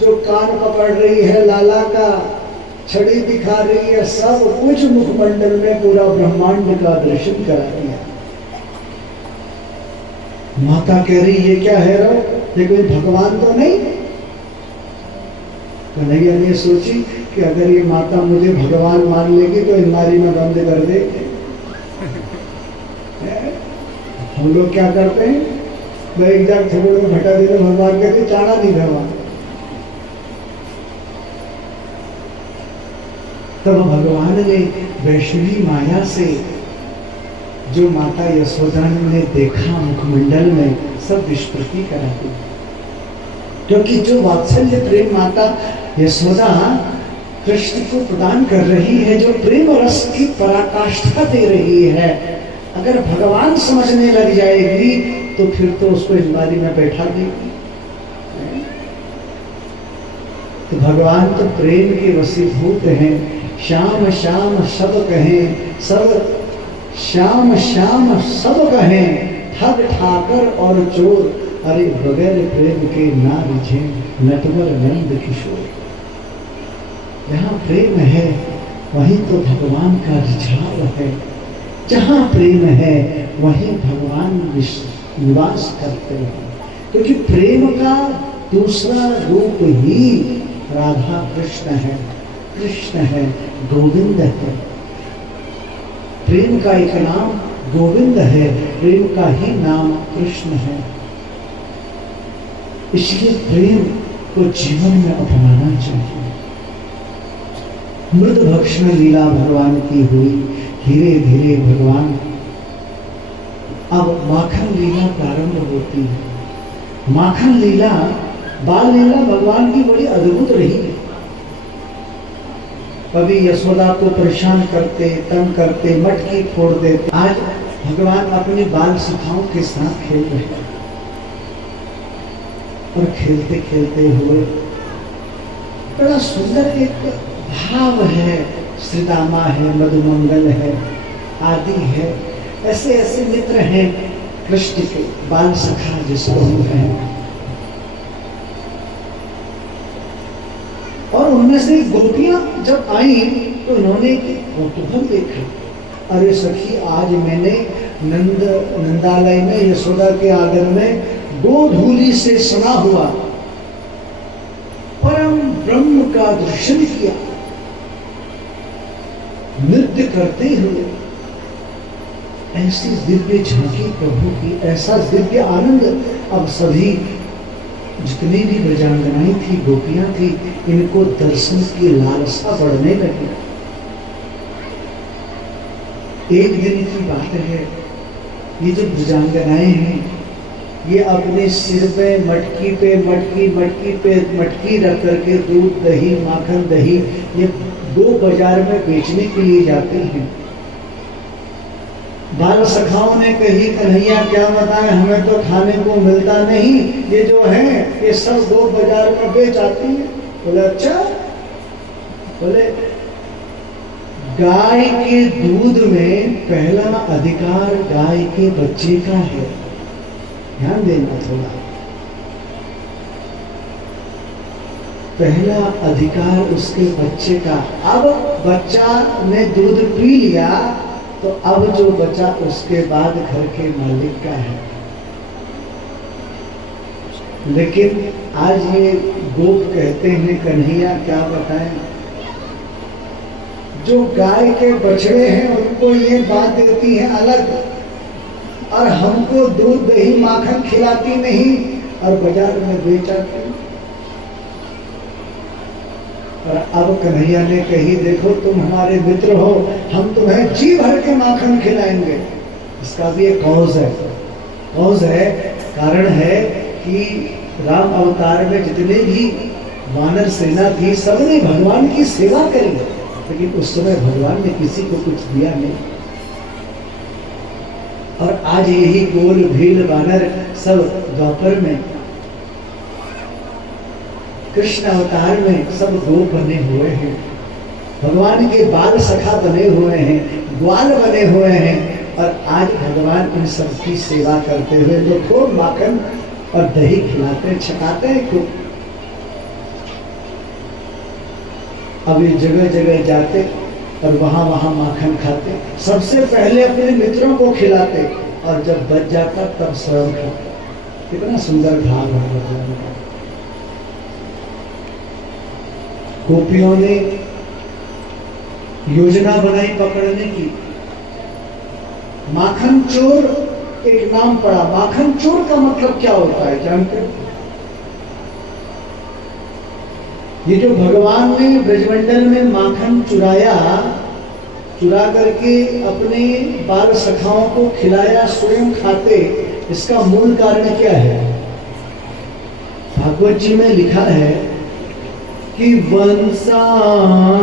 जो कान पकड़ रही है लाला का, छड़ी दिखा रही है, सब कुछ मुखमंडल में पूरा ब्रह्मांड का दर्शन करा दिया। माता कह रही ये क्या है रो, ये कोई भगवान तो नहीं। कन्हैया ने सोची कि अगर ये माता मुझे भगवान मान लेगी तो इनारी में बंद कर दे। हम लोग क्या करते हैं, मैं एक जाग थोड़े में घटा देते भगवान कहते चाड़ा नहीं भगवान। तब भगवान ने वैष्णवी माया से जो माता यशोदा ने देखा मुखमंडल में, सब विस्मृति करा दी। क्योंकि जो वात्सल्य प्रेम माता यशोदा कृष्ण को प्रदान कर रही है, जो प्रेम रस की पराकाष्ठा दे रही है, अगर भगवान समझने लग जाएगी तो फिर तो उसको इस बारी में बैठा देगी। तो भगवान तो प्रेम के वशीभूत हैं। श्याम श्याम सब कहें, सब श्याम श्याम सब कहें, ठग ठाकर और चोर, अरे बगैर प्रेम के ना रिझे नटवर नंद किशोर। जहाँ प्रेम है वहीं तो भगवान का रिझाव है, जहाँ प्रेम है वहीं भगवान निवास करते हैं। क्योंकि प्रेम का दूसरा रूप ही राधा कृष्ण है, कृष्ण है, गोविंद है। प्रेम का एक नाम गोविंद है, प्रेम का ही नाम कृष्ण है। इसलिए प्रेम को जीवन में अपनाना चाहिए। मृद भक्षण लीला भगवान की हुई, धीरे धीरे भगवान अब माखन लीला प्रारंभ होती है। माखन लीला, बाल लीला भगवान की बड़ी अद्भुत रही है। कभी यशोदा को परेशान करते, तंग करते, मटकी फोड़ देते। आज भगवान अपनी बाल सखाओं के साथ खेल रहे हैं और खेलते खेलते हुए बड़ा सुंदर एक भाव है। श्रीदामा है, मधुमंगल है, आदि है, ऐसे ऐसे मित्र हैं कृष्ण के, बाल सखा जिसको हम कहें। और उनमें से गोपियां जब आई तो उन्होंने कौतूहल देखा, अरे सखी आज मैंने नंदालय में यशोदा के आंगन में गोधूली से सना हुआ परम ब्रह्म का दर्शन किया, नृत्य करते हुए। ऐसी दिव्य झांकी प्रभु की, ऐसा दिव्य आनंद। अब सभी जितनी भी ब्रजांगनाएं थी, गोपियां थी, इनको दर्शन की लालसा बढ़ने लगी। एक दिन की बात है, ये जो ब्रजांगनाएं हैं, ये अपने सिर पे मटकी पे मटकी रख करके दूध, दही, माखन, दही ये दो बाजार में बेचने के लिए जाते हैं। बाल सखाओं ने कही, कन्हैया क्या बताएं, हमें तो खाने को मिलता नहीं, ये जो है ये सब दो बाजार में बेच आती है। बोले अच्छा, बोले गाय के दूध में पहला अधिकार गाय के बच्चे का है, ध्यान देना थोड़ा। पहला अधिकार उसके बच्चे का। अब बच्चा ने दूध पी लिया तो अब जो बचा उसके बाद घर के मालिक का है। लेकिन आज ये गोप कहते हैं, कन्हैया क्या बताएं, जो गाय के बछड़े हैं उनको ये बात देती है अलग, और हमको दूध, दही, माखन खिलाती नहीं और बाजार में बेच आती। और अब कन्हैया ने कही, देखो तुम हमारे मित्र हो, हम तुम्हें जी भर के माखन खिलाएंगे। इसका भी एक कौज है। कौज है, कारण है कि राम अवतार में जितने भी वानर सेना थी, सबने भगवान की सेवा करी, लेकिन उस समय भगवान ने किसी को कुछ दिया नहीं। और आज यही गोल भील वानर सब द्वापर में, कृष्ण अवतार में सब गोप बने हुए हैं, भगवान के बाल सखा बने हुए हैं, ग्वाल बने हुए हैं। और आज भगवान इन सब की सेवा करते हुए जो खूब माखन और दही खिलाते छकाते हैं खूब। अब ये जगह जगह जाते और वहां वहां माखन खाते, सबसे पहले अपने मित्रों को खिलाते और जब बच जाता तब स्वयं खाते। कितना सुंदर भाव है भगवान का। गोपियों ने योजना बनाई पकड़ने की। माखन चोर एक नाम पड़ा। माखन चोर का मतलब क्या होता है जानते हो? ये जो भगवान ने ब्रजमंडल में माखन चुरा करके अपने बाल सखाओं को खिलाया, स्वयं खाते, इसका मूल कारण क्या है? भागवत जी में लिखा है कि वंशान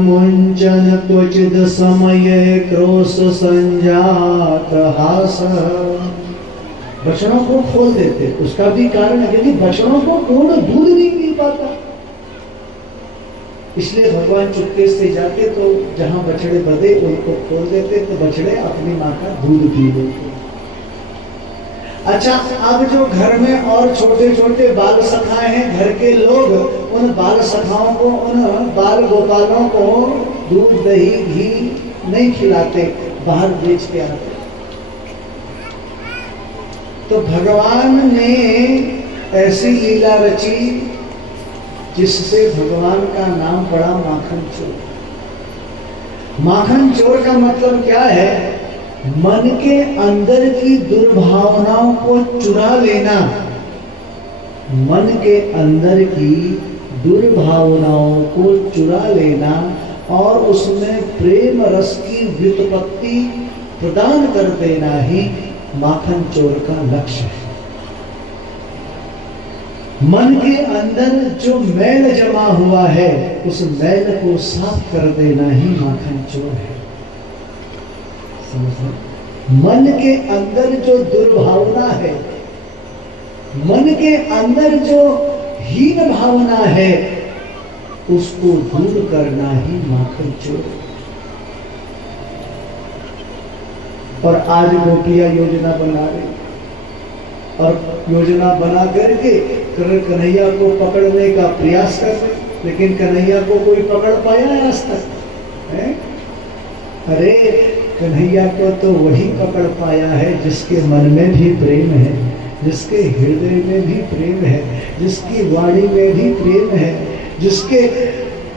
मुंचन क्वचिद समय क्रोश संजात हास। बछड़ों को खोल देते, उसका भी कारण है क्योंकि बछड़ों को पूर्ण दूध नहीं मिल पाता, इसलिए भगवान चुपके से जाते तो जहां बछड़े बंधे उनको खोल देते तो बछड़े अपनी माँ का दूध पी लेते। अच्छा, अब जो घर में और छोटे छोटे बाल सखाए हैं, घर के लोग उन बाल सखाओं को, उन बाल गोपालों को दूध, दही, घी नहीं खिलाते, बाहर बेच के आते। तो भगवान ने ऐसी लीला रची जिससे भगवान का नाम पड़ा माखन चोर। माखन चोर का मतलब क्या है? मन के अंदर की दुर्भावनाओं को चुरा लेना। मन के अंदर की दुर्भावनाओं को चुरा लेना और उसमें प्रेम रस की व्युत्पत्ति प्रदान कर देना ही माखन चोर का लक्ष्य है। मन के अंदर जो मैल जमा हुआ है उस मैल को साफ कर देना ही माखन चोर है। मन के अंदर जो दुर्भावना है, मन के अंदर जो हीन भावना है, उसको दूर करना ही माखन चोर। और आज गोपियां योजना बना रही और योजना बना करके कन्हैया को पकड़ने का प्रयास कर रहे, लेकिन कन्हैया को कोई पकड़ पाया है आज तक? अरे कन्हैया को तो वही पकड़ पाया है जिसके मन में भी प्रेम है, जिसके हृदय में भी प्रेम है, जिसकी वाणी में भी प्रेम है, जिसके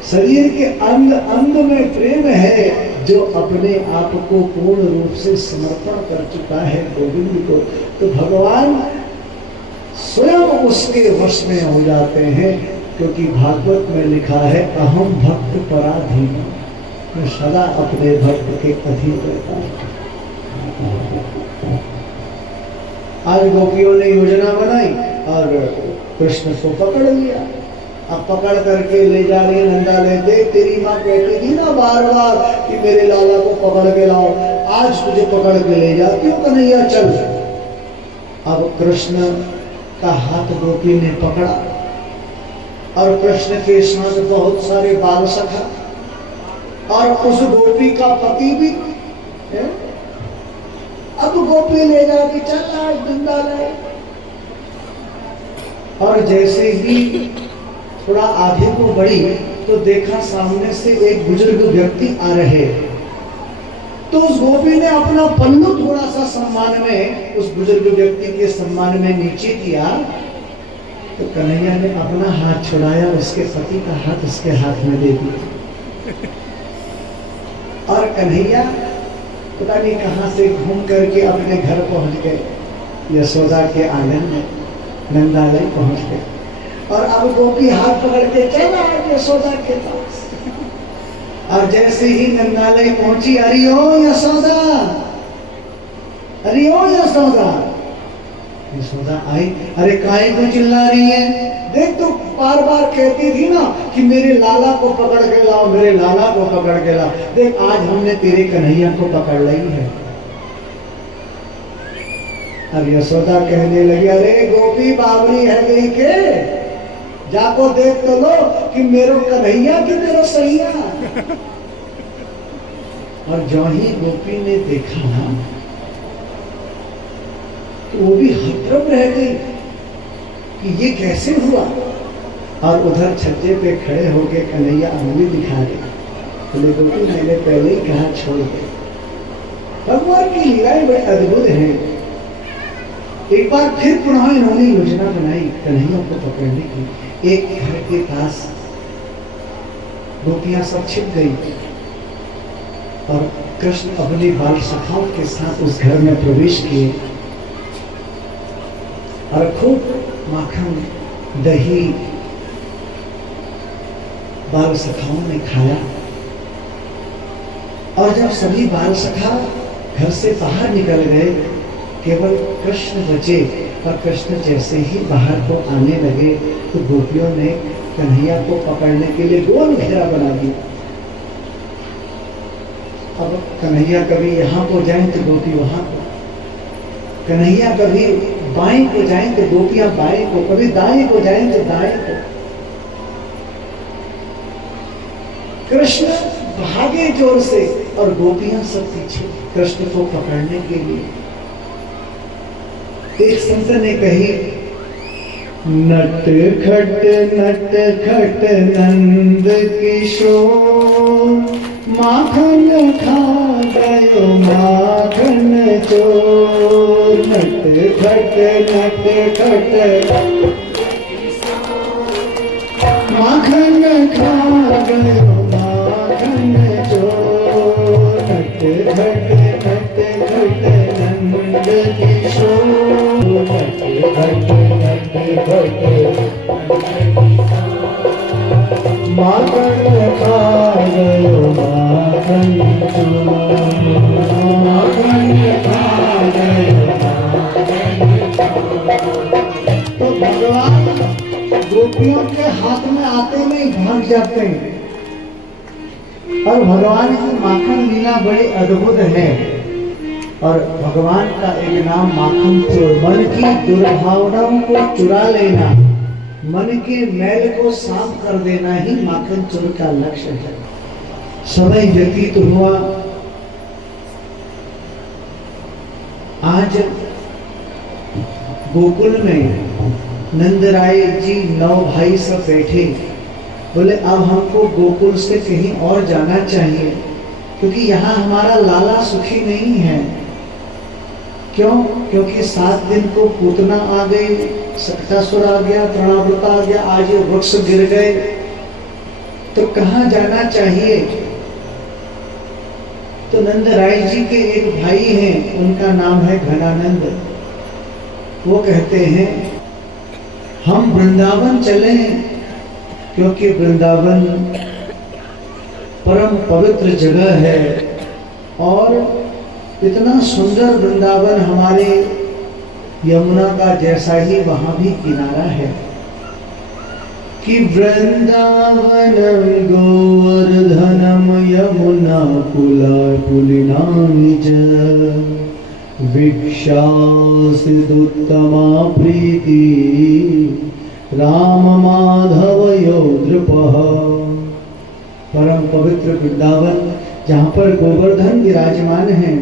शरीर के अंग अंग में प्रेम है, जो अपने आप को पूर्ण रूप से समर्पण कर चुका है गोविंद को, तो भगवान स्वयं उसके वश में हो जाते हैं। क्योंकि भागवत में लिखा है अहम भक्त पराधीन, मैं सदा अपने भक्त के अधीन रहता हूं। आज गोपियों ने योजना बनाई और कृष्ण को पकड़ लिया। अब पकड़ करके ले जा रही नंदा ले, देख तेरी माँ कहती थी ना बार बार कि मेरे लाला को पकड़ के लाओ, आज तुझे पकड़ के ले जाती हूँ कन्हैया चल। अब कृष्ण का हाथ गोपी ने पकड़ा और कृष्ण के साथ बहुत सारे बाल सखा और उस गोपी का पति भी है? अब गोपी ले जाके चल आज नंदा ले। और जैसे ही थोड़ा आगे को बढ़ी तो देखा सामने से एक बुजुर्ग व्यक्ति आ रहे, तो उस गोपी ने अपना पल्लू थोड़ा सा सम्मान में उस बुजुर्ग व्यक्ति के सम्मान में नीचे किया, तो कन्हैया ने अपना हाथ छुड़ाया, उसके पति का हाथ उसके हाथ में दे दिया। और कन्हैया पता नहीं कहां से घूम करके अपने घर पहुंच गए। यशोदा के आंगन में नंदालय पहुंच गए और अब गोपी हाथ पकड़ के चला यशोदा के पास। और जैसे ही नंदालय पहुंची, अरे ओ यशोदा, अरे ओ यशोदा। यशोदा आई, अरे काहे को चिल्ला रही है? देख तो बार बार कहती थी ना कि मेरे लाला को पकड़ के लाओ, मेरे लाला को पकड़ के लाओ। देख आज हमने तेरे कन्हैया को पकड़ ली है। अब यशोदा कहने लगी, अरे गोपी बाबरी है गई के, जाको देख तो लो कि मेरो कन्हैया की तेरा सैया। और जो ही गोपी ने देखा तो वो भी हतप्रभ रह गई कि ये कैसे हुआ। और उधर छज्जे पे खड़े होके कन्हैया अंगुली दिखा रहे, बोले गोपी मैंने पहले ही कहा छोड़ दे। भगवान की लीलाएं बड़े अद्भुत हैं। एक बार फिर पुनः इन्होंने योजना बनाई कन्हैया को पकड़ने की। एक घर के पास गोपियां सब छिप गई और कृष्ण अपने बाल सखाओं के साथ उस घर में प्रवेश किए और खूब माखन दही बाल सखाओं ने खाया। और जब सभी बाल सखा घर से बाहर निकल गए, केवल कृष्ण बचे। और कृष्ण जैसे ही बाहर को आने लगे तो गोपियों ने कन्हैया को पकड़ने के लिए गोल घेरा बना दिया। अब कन्हैया कभी यहाँ को जाए तो गोपी वहां को, कन्हैया कभी बाएं को जाए तो गोपियां बाएं को, कभी दाएं को जाए तो दाएं को। कृष्ण भागे जोर से और गोपियां सब पीछे कृष्ण को पकड़ने के लिए। एक संत ने कही, नट खट नंद किशोर, माखन खा गयो माखन चोर। नट खट माखन खा गयो माखन चोर। नट खट नंद किशोर, नट खट माखन खा गयो माखन चोर। माखन खा गयो माखन चोर। तो भगवान गोपियों के हाथ में आते नहीं भाग जाते हैं। और भगवान की माखन लीला बड़ी अद्भुत है। और भगवान का एक नाम माखन चोर, मन की दुर्भावनाओं को चुरा लेना, मन के मैल को साफ कर देना ही माखन चोर का लक्ष्य है। समय व्यतीत हुआ, आज गोकुल में नंदराय जी 9 भाई सब बैठे, बोले अब हमको गोकुल से कहीं और जाना चाहिए। क्योंकि यहाँ हमारा लाला सुखी नहीं है। क्यों? क्योंकि 7 दिन को पूतना आ गई, सक्टासुर आ गया, तृणावृता आ गया, आज ये वृक्ष गिर गए, तो कहाँ जाना चाहिए? तो नंद राय जी के एक भाई हैं, उनका नाम है घनानंद। वो कहते हैं हम वृंदावन चलें, क्योंकि वृंदावन परम पवित्र जगह है और इतना सुंदर वृंदावन, हमारे यमुना का जैसा ही वहां भी किनारा है कि वृंदावनम गोवर्धनम यमुना पुलिनानि च वीक्षासिदुत्तमा प्रीति राम माधवयो नृपः। परम पवित्र वृंदावन जहाँ पर गोवर्धन विराजमान है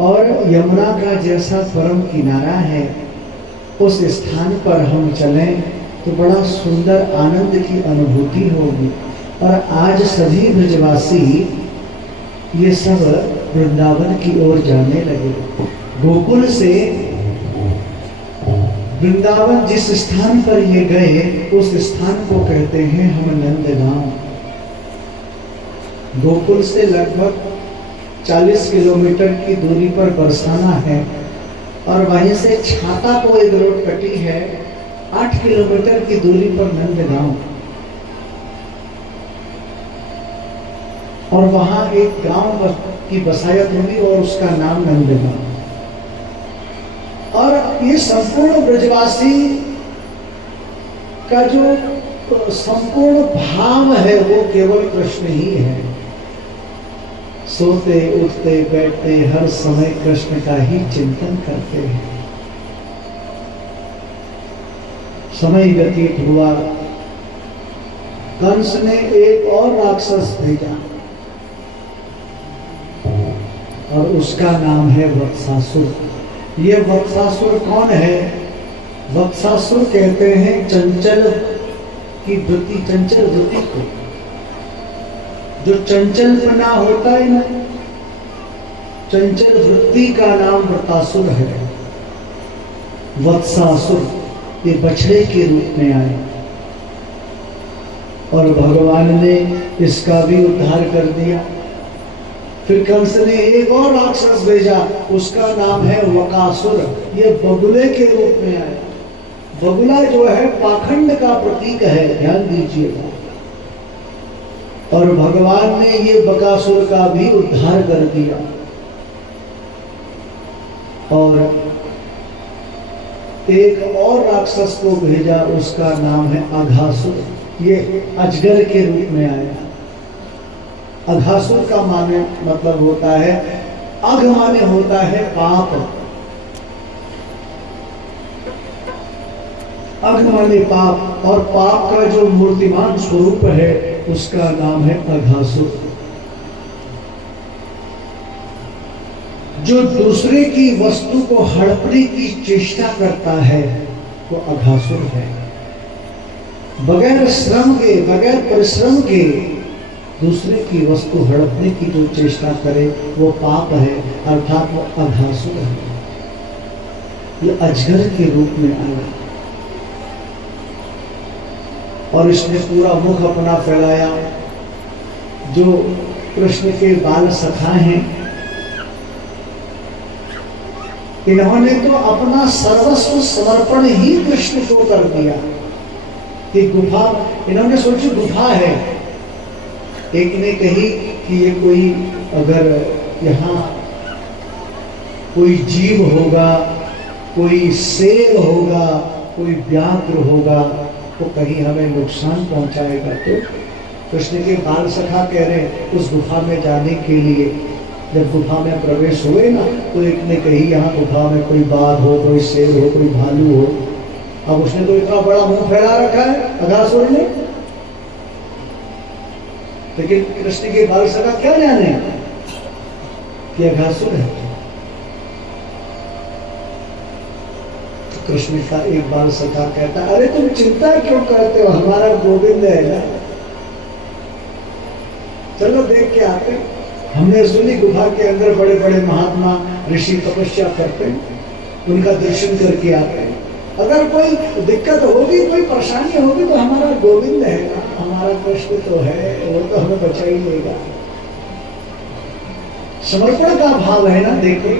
और यमुना का जैसा परम किनारा है, उस स्थान पर हम चलें तो बड़ा सुंदर आनंद की अनुभूति होगी। और आज सभी ब्रजवासी ये सब वृंदावन की ओर जाने लगे। गोकुल से वृंदावन जिस स्थान पर ये गए, उस स्थान को कहते हैं हम नंदगांव। गोकुल से लगभग 40 किलोमीटर की दूरी पर बरसाना है और वहीं से छाता को एक रोड कटी है, 8 किलोमीटर की दूरी पर नंदगांव। और वहां एक गांव की बसायत हुई और उसका नाम नंदगांव। और ये संपूर्ण ब्रजवासी का जो संपूर्ण भाव है वो केवल कृष्ण ही है। सोते उठते बैठते हर समय कृष्ण का ही चिंतन करते हैं। समय व्यतीत हुआ, कंस ने एक और राक्षस भेजा और उसका नाम है वत्सासुर। ये वत्सासुर कौन है? वत्सासुर कहते हैं चंचल की वृत्ति, चंचल वृत्ति को। जो चंचलपना होता है ना, चंचल वृत्ति का नाम वत्सासुर है। वत्सासुर ये बछड़े के रूप में आए और भगवान ने इसका भी उद्धार कर दिया। फिर कंस ने एक और राक्षस भेजा, उसका नाम है वकासुर। ये बगुले के रूप में आया। बगुला जो है पाखंड का प्रतीक है, ध्यान दीजिएगा। और भगवान ने ये बकासुर का भी उद्धार कर दिया। और एक और राक्षस को भेजा, उसका नाम है अघासुर। ये अजगर के रूप में आया। अघासुर का माने मतलब होता है, अघ माने होता है पाप, अघ माने पाप, और पाप का जो मूर्तिमान स्वरूप है उसका नाम है अघासुर। जो दूसरे की वस्तु को हड़पने की चेष्टा करता है वो अघासुर है। बगैर श्रम के, बगैर परिश्रम के दूसरे की वस्तु हड़पने की जो चेष्टा करे वो पाप है, अर्थात वो अघासुर है। ये अजगर के रूप में आया और इसने पूरा मुख अपना फैलाया। जो कृष्ण के बाल सखा हैं, इन्होंने तो अपना सर्वस्व समर्पण ही कृष्ण को कर दिया। कि गुफा, इन्होंने सोची गुफा है। एक ने कही कि ये कोई, अगर यहाँ कोई जीव होगा, कोई शेर होगा, कोई व्याघ्र होगा तो कहीं हमें नुकसान पहुंचाएगा। तो कृष्ण के बाल सखा कह रहे उस गुफा में जाने के लिए। जब गुफा में प्रवेश हुए ना, तो एक ने कही यहाँ गुफा में कोई बाघ हो, कोई शेर हो, कोई भालू हो। अब उसने तो इतना बड़ा मुंह फैला रखा है अघासुर ने, लेकिन कृष्ण के बाल सखा क्या जाने कि अघासुर है। तो कृष्ण का एक बाल सखा कहता, अरे तुम चिंता क्यों करते हो, हमारा गोविंद है ना, चलो देख के आते। हमने सुनी गुफा के अंदर बड़े बड़े महात्मा ऋषि तपस्या करते हैं, उनका दर्शन करके आते हैं। अगर कोई दिक्कत होगी, कोई परेशानी होगी तो हमारा गोविंद है ना, हमारा कृष्ण तो है, वो तो हमें बचा ही लेगा। समर्पण का भाव है ना। देखो,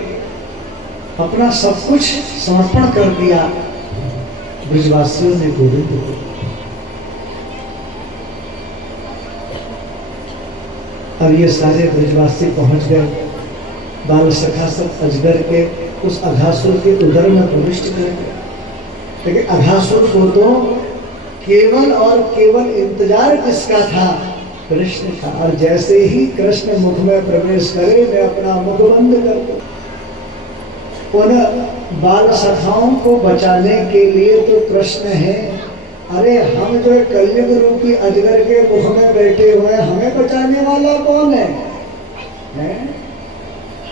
अपना सब कुछ समर्पण कर दिया ब्रजवासियों ने गोविंद को। अब ये सारे ब्रजवासी पहुंच गए, बाल सखा सब अजगर के उस अघासुर के उदर में प्रविष्ट करेंगे। लेकिन अघासुर को तो केवल और केवल इंतजार किसका था? कृष्ण का। और जैसे ही कृष्ण मुख में प्रवेश करे, मैं अपना मुख बंद कर दूं। उन बाल सखाओं को बचाने के लिए तो कृष्ण है। अरे हम जो कलयुग रूपी अजगर के मुख में बैठे हुए, हमें बचाने वाला कौन है?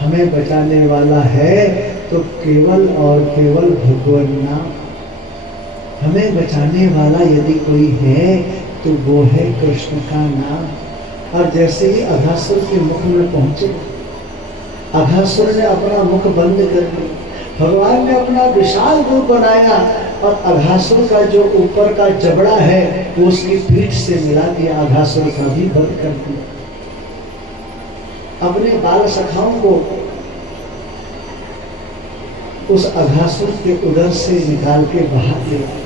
हमें बचाने वाला है तो केवल और केवल भगवान नाम। हमें बचाने वाला यदि कोई है तो वो है कृष्ण का नाम। और जैसे ही अघासुर के मुख में पहुंचे, अघासुर ने अपना मुख बंद कर दिया। भगवान ने अपना विशाल रूप बनाया और अघासुर का जो ऊपर का जबड़ा है वो उसकी पीठ से मिला दिया, अघासुर का भी बंद कर दिया। अपने बाल सखाओं को उस अघासुर के उदर से निकाल के बाहर ले आए।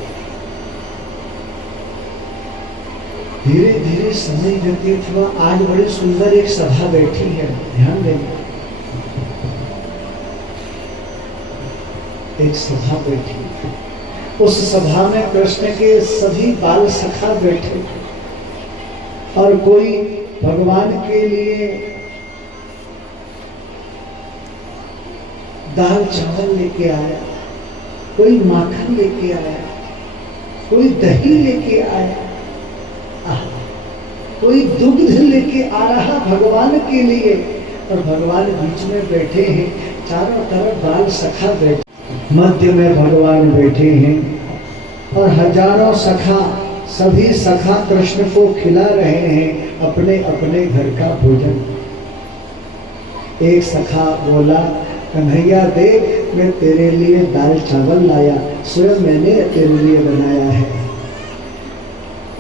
धीरे धीरे समय व्यतीत हुआ। आज बड़ी सुंदर एक सभा बैठी है, ध्यान देना। एक सभा बैठी, उस सभा में कृष्ण के सभी बाल सखा बैठे और कोई भगवान के लिए दाल चावल लेके आया, कोई माखन लेके आया, कोई दही लेके आया, कोई दुग्ध लेके आ रहा भगवान के लिए। और भगवान बीच में बैठे हैं, चारों तरफ बाल सखा बैठे, मध्य में भगवान बैठे हैं और हजारों सखा, सभी सखा कृष्ण को खिला रहे हैं अपने अपने घर का भोजन। एक सखा बोला, कन्हैया देख, मैं तेरे लिए दाल चावल लाया, स्वयं मैंने तेरे लिए बनाया है।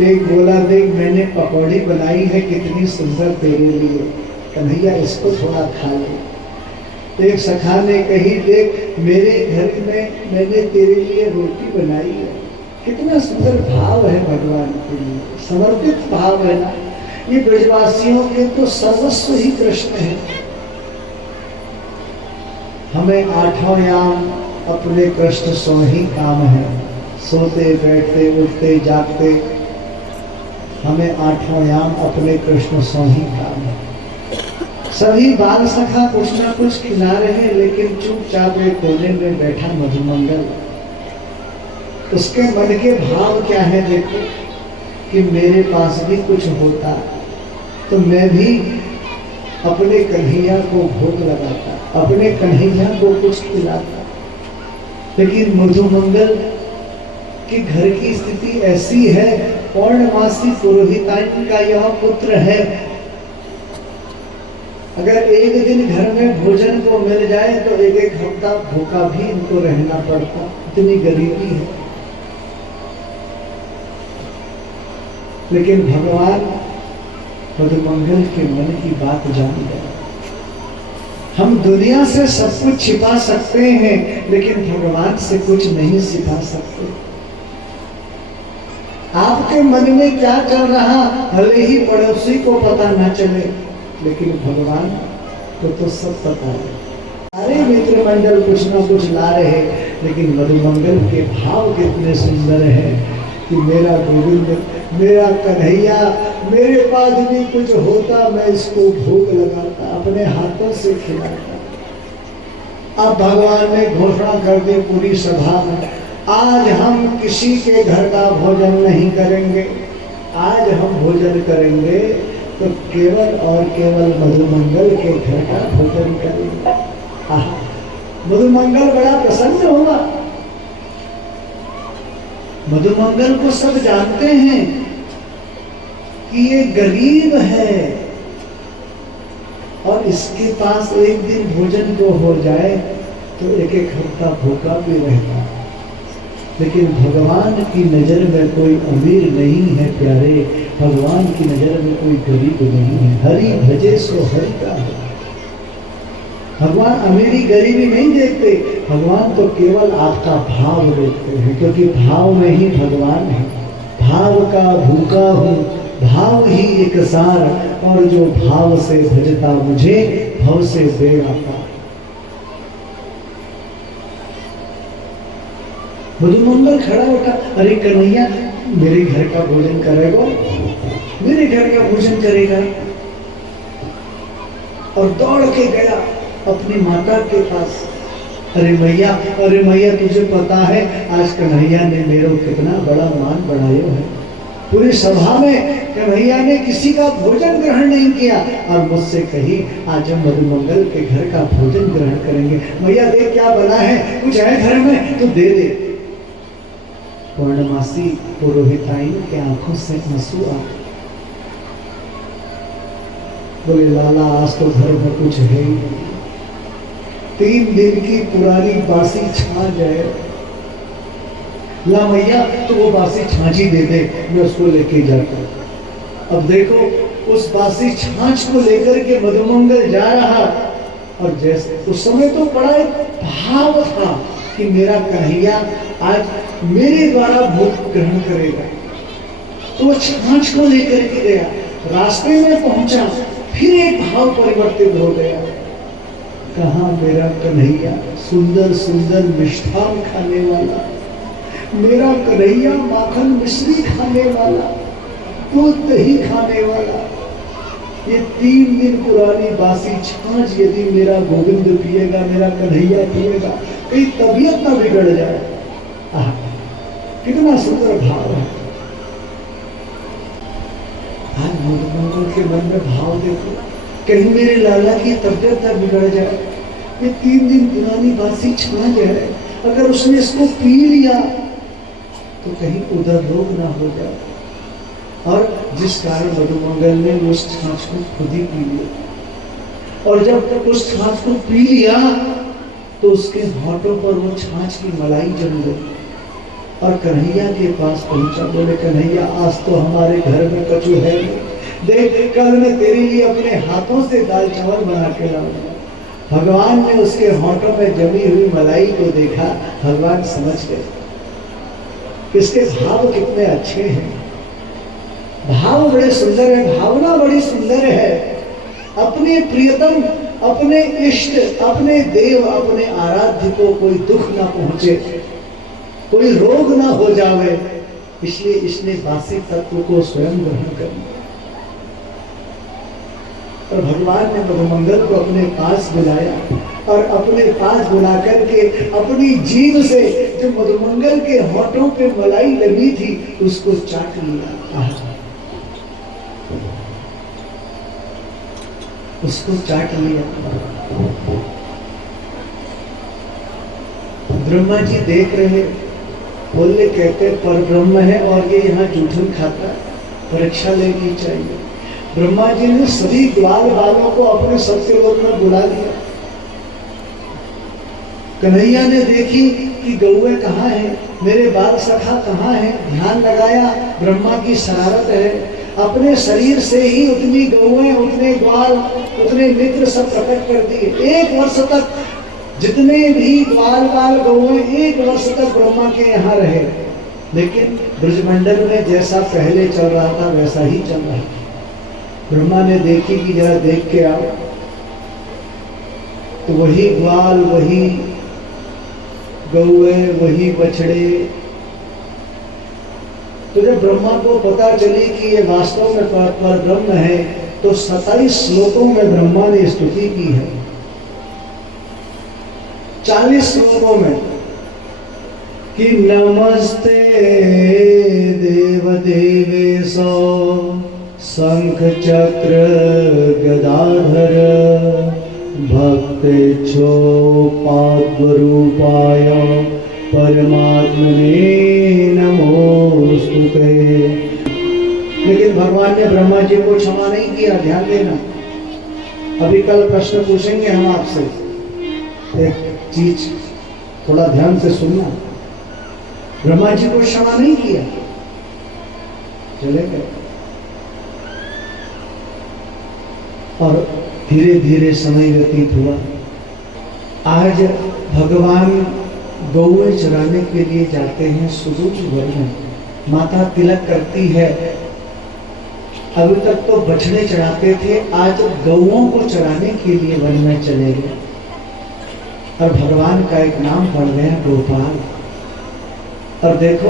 एक बोला, देख मैंने पकौड़ी बनाई है, कितनी सुंदर तेरे लिए, कन्हैया इसको थोड़ा खा ले। एक सखा ने कही, देख मेरे घर में मैंने तेरे लिए रोटी बनाई है। कितना सुंदर भाव है भगवान के लिए, समर्पित भाव है ना। ये ब्रजवासियों के तो सर्वस्व ही कृष्ण है। हमें आठों याम अपने कृष्ण सो ही काम है, सोते बैठते उठते जागते हमें आठों याम अपने कृष्ण सो ही काम है। सभी बाल सखा कुछ ना कुछ खिला रहे हैं, लेकिन चुपचाप एक कोने में बैठा मधुमंगल, उसके मन के भाव क्या है? देखो कि मेरे पास भी कुछ होता तो मैं भी अपने कन्हैया को भोग लगाता, अपने कन्हैया को कुछ खिलाता। लेकिन मधुमंगल के घर की स्थिति ऐसी है, पौर्णमासी पुरोहिताइन का यह पुत्र है। अगर एक दिन घर में भोजन को मिल जाए तो एक एक हफ्ता भूखा भी इनको रहना पड़ता, इतनी गरीबी है। लेकिन भगवान मधुमंगल के मन की बात जान गए। हम दुनिया से सब कुछ छिपा सकते हैं, लेकिन भगवान से कुछ नहीं छिपा सकते। आपके मन में क्या चल रहा भले ही पड़ोसी को पता ना चले, लेकिन भगवान को तो सब पता है। सारे मित्र मंडल कुछ ना कुछ ला रहे, लेकिन मधुमंगल के भाव कितने सुंदर हैं कि मेरा गोविंद, मेरा कन्हैया, मेरे पास भी कुछ होता मैं इसको भोग लगाता, अपने हाथों से खिलाता। अब भगवान ने घोषणा कर दी पूरी सभा में, आज हम किसी के घर का भोजन नहीं करेंगे, आज हम भोजन करेंगे तो केवल और केवल मधुमंगल के घर का भोजन करेंगे। मधुमंगल बड़ा प्रसन्न हुआ। मधुमंगल को सब जानते हैं कि ये गरीब है, और इसके पास एक दिन भोजन को हो जाए तो एक एक हफ्ता भूखा भी रहता। लेकिन भगवान की नजर में कोई अमीर नहीं है प्यारे, भगवान की नजर में कोई गरीब नहीं है। हरि भजे सो हरि का है। भगवान अमीरी गरीबी नहीं देखते, भगवान तो केवल आपका भाव देखते हैं, क्योंकि भाव में ही भगवान है। भाव का भूखा हूँ, भाव ही एक सार, और जो भाव से भजता मुझे भव से बेड़ा पार। मधुमंगल खड़ा उठा, अरे कन्हैया मेरे घर का भोजन करेगा, मेरे घर का भोजन करेगा। और दौड़ के गया अपनी माता के पास। अरे मैया तुझे पता है आज कन्हैया ने मेरे कितना बड़ा मान बढ़ाया है। पूरी सभा में कन्हैया ने किसी का भोजन ग्रहण नहीं किया, और मुझसे कही आज हम मधुमंगल के घर का भोजन ग्रहण करेंगे। मैया देख क्या बना है, कुछ है घर में तो दे दे। पूर्णमासी पुरोहिताइन के आंखों से आंसू आ, बोले लाला आज तो घर में कुछ है ही नहीं। 3 दिन की पुरानी बासी छाछ है। ला मैया तो वो बासी छाछ ही दे दे, मैं उसको लेके जाता। अब देखो उस बासी छाछ को लेकर के मधुमंगल जा रहा, और जैसे उस समय तो बड़ा एक भाव था कि मेरा कन्हैया आज मेरे द्वारा भोग ग्रहण करेगा। तो वो छाछ को लेकर के गया, रास्ते में पहुंचा, फिर एक भाव परिवर्तित हो गया। कहाँ मेरा कन्हैया सुंदर सुंदर मिष्ठान खाने वाला, मेरा कन्हैया माखन मिश्री खाने वाला, दूध दही खाने वाला। ये 3 दिन पुरानी बासी छाछ यदि मेरा गोविंद पिएगा, मेरा कन्हैया पिएगा, कहीं तबीयत ना बिगड़ जाए। कितना सुंदर भाव है। आज मधुमंगल के मन में भाव देखो, कहीं मेरे लाला की तबियत न बिगड़ जाए। ये 3 दिन पुरानी बासी छाछ है, अगर उसने इसको पी लिया तो कहीं उधर रोग ना हो जाए। और जिस कारण मधुमंगल ने उस छाछ को खुद ही पी लिया, और जब उस छाछ को पी लिया तो उसके होठों पर वो छाछ की मलाई जम गई। और कन्हैया के पास पहुंचा, बोले कन्हैया आज तो हमारे घर में कछु है नहीं, देख कल मैं तेरे लिए अपने हाथों से दाल चावल बना के लाऊंगा। भगवान ने उसके होठों में जमी हुई मलाई को देखा, भगवान समझ गए इसके भाव कितने अच्छे हैं। भाव बड़े सुंदर है, भावना बड़ी सुंदर है। अपने प्रियतम, अपने इष्ट, अपने देव, अपने आराध्य को कोई दुख ना पहुंचे, कोई रोग ना हो जावे, इसलिए इसने बासी तत्व को स्वयं ग्रहण कर लिया। और भगवान ने मधुमंगल को अपने पास बुलाया, और अपने पास बुला करके अपनी जीभ से जो मधुमंगल के होठों पे मलाई लगी थी उसको चाट लिया, उसको चाट लिया। ब्रह्मा जी देख रहे, बोले कहते पर ब्रह्म है और ये यहाँ जूठन खाता है, परीक्षा लेनी चाहिए। ब्रह्मा जी ने सभी ग्वाल बालों को अपने सत्यलोक में बुला लिया। कन्हैया ने देखी कि गौएं कहाँ है, मेरे बाल सखा कहाँ है, ध्यान लगाया, ब्रह्मा की शरारत है। अपने शरीर से ही उतनी गौएं, उतने ग्वाल, उतने मित्र सब प्रकट कर दिए। 1 वर्ष तक जितने भी ग्वाल बाल गौएं 1 वर्ष तक ब्रह्मा के यहाँ रहे, लेकिन ब्रजमंडल में जैसा पहले चल रहा था वैसा ही चल रहा था। ब्रह्मा ने देखी कि जरा देख के आओ, तो वही ग्वाल, वही गौएं, वही बछड़े। तो जब ब्रह्मा को पता चली कि ये वास्तव में पर ब्रह्म है, तो 27 श्लोकों में ब्रह्मा ने स्तुति की है। 40 श्लोकों में कि नमस्ते देव देवेशो शंख चक्र गदाधर भक्तेच्छो पाद्वरूपाय परमात्मने नमोस्तुते। लेकिन भगवान ने ब्रह्मा जी को क्षमा नहीं किया, ध्यान देना। अभी कल प्रश्न पूछेंगे हम आपसे, एक चीज थोड़ा ध्यान से सुनना। ब्रह्मा जी को क्षमा नहीं किया, चले गए। और धीरे धीरे समय व्यतीत हुआ। आज भगवान गौएं चराने के लिए जाते हैं सुदूर वन में। माता तिलक करती है। अभी तक तो बछड़े चराते थे, आज गौओं को चराने के लिए वन में चले गए। और भगवान का एक नाम पड़ गया गोपाल। और देखो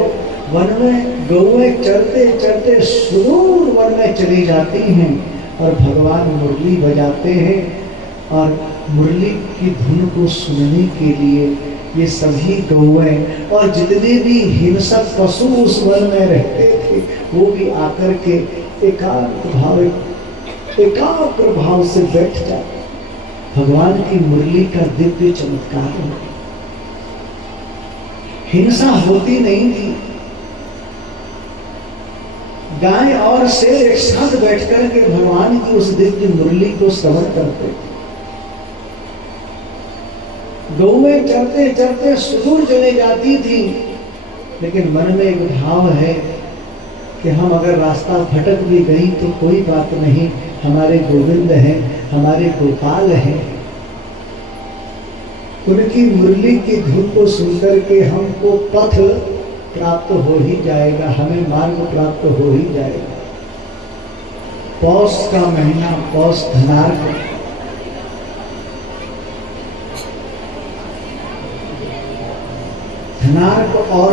वन में गौएं चरते चरते सुदूर वन में चली जाती हैं और भगवान मुरली बजाते हैं। और मुरली की धुन को सुनने के लिए ये सभी गौएं और जितने भी हिंसक पशु उस वन में रहते थे वो भी आकर के एकाग्र भाव से बैठ जाते। भगवान की मुरली का दिव्य चमत्कार है। हिंसा होती नहीं थी। गाय और शेर एक साथ बैठ कर के भगवान की उस दिव्य मुरली को श्रवण करते। गौएं चरते चरते सुदूर चले जाती थी, लेकिन मन में एक भाव है कि हम अगर रास्ता भटक भी गई तो कोई बात नहीं, हमारे गोविंद हैं, हमारे गोपाल हैं। उनकी मुरली की धुन को सुनकर के हमको पथ प्राप्त हो ही जाएगा, हमें मार्ग प्राप्त हो ही जाएगा। पौष का महीना, पौष धनार्क, धनार्क और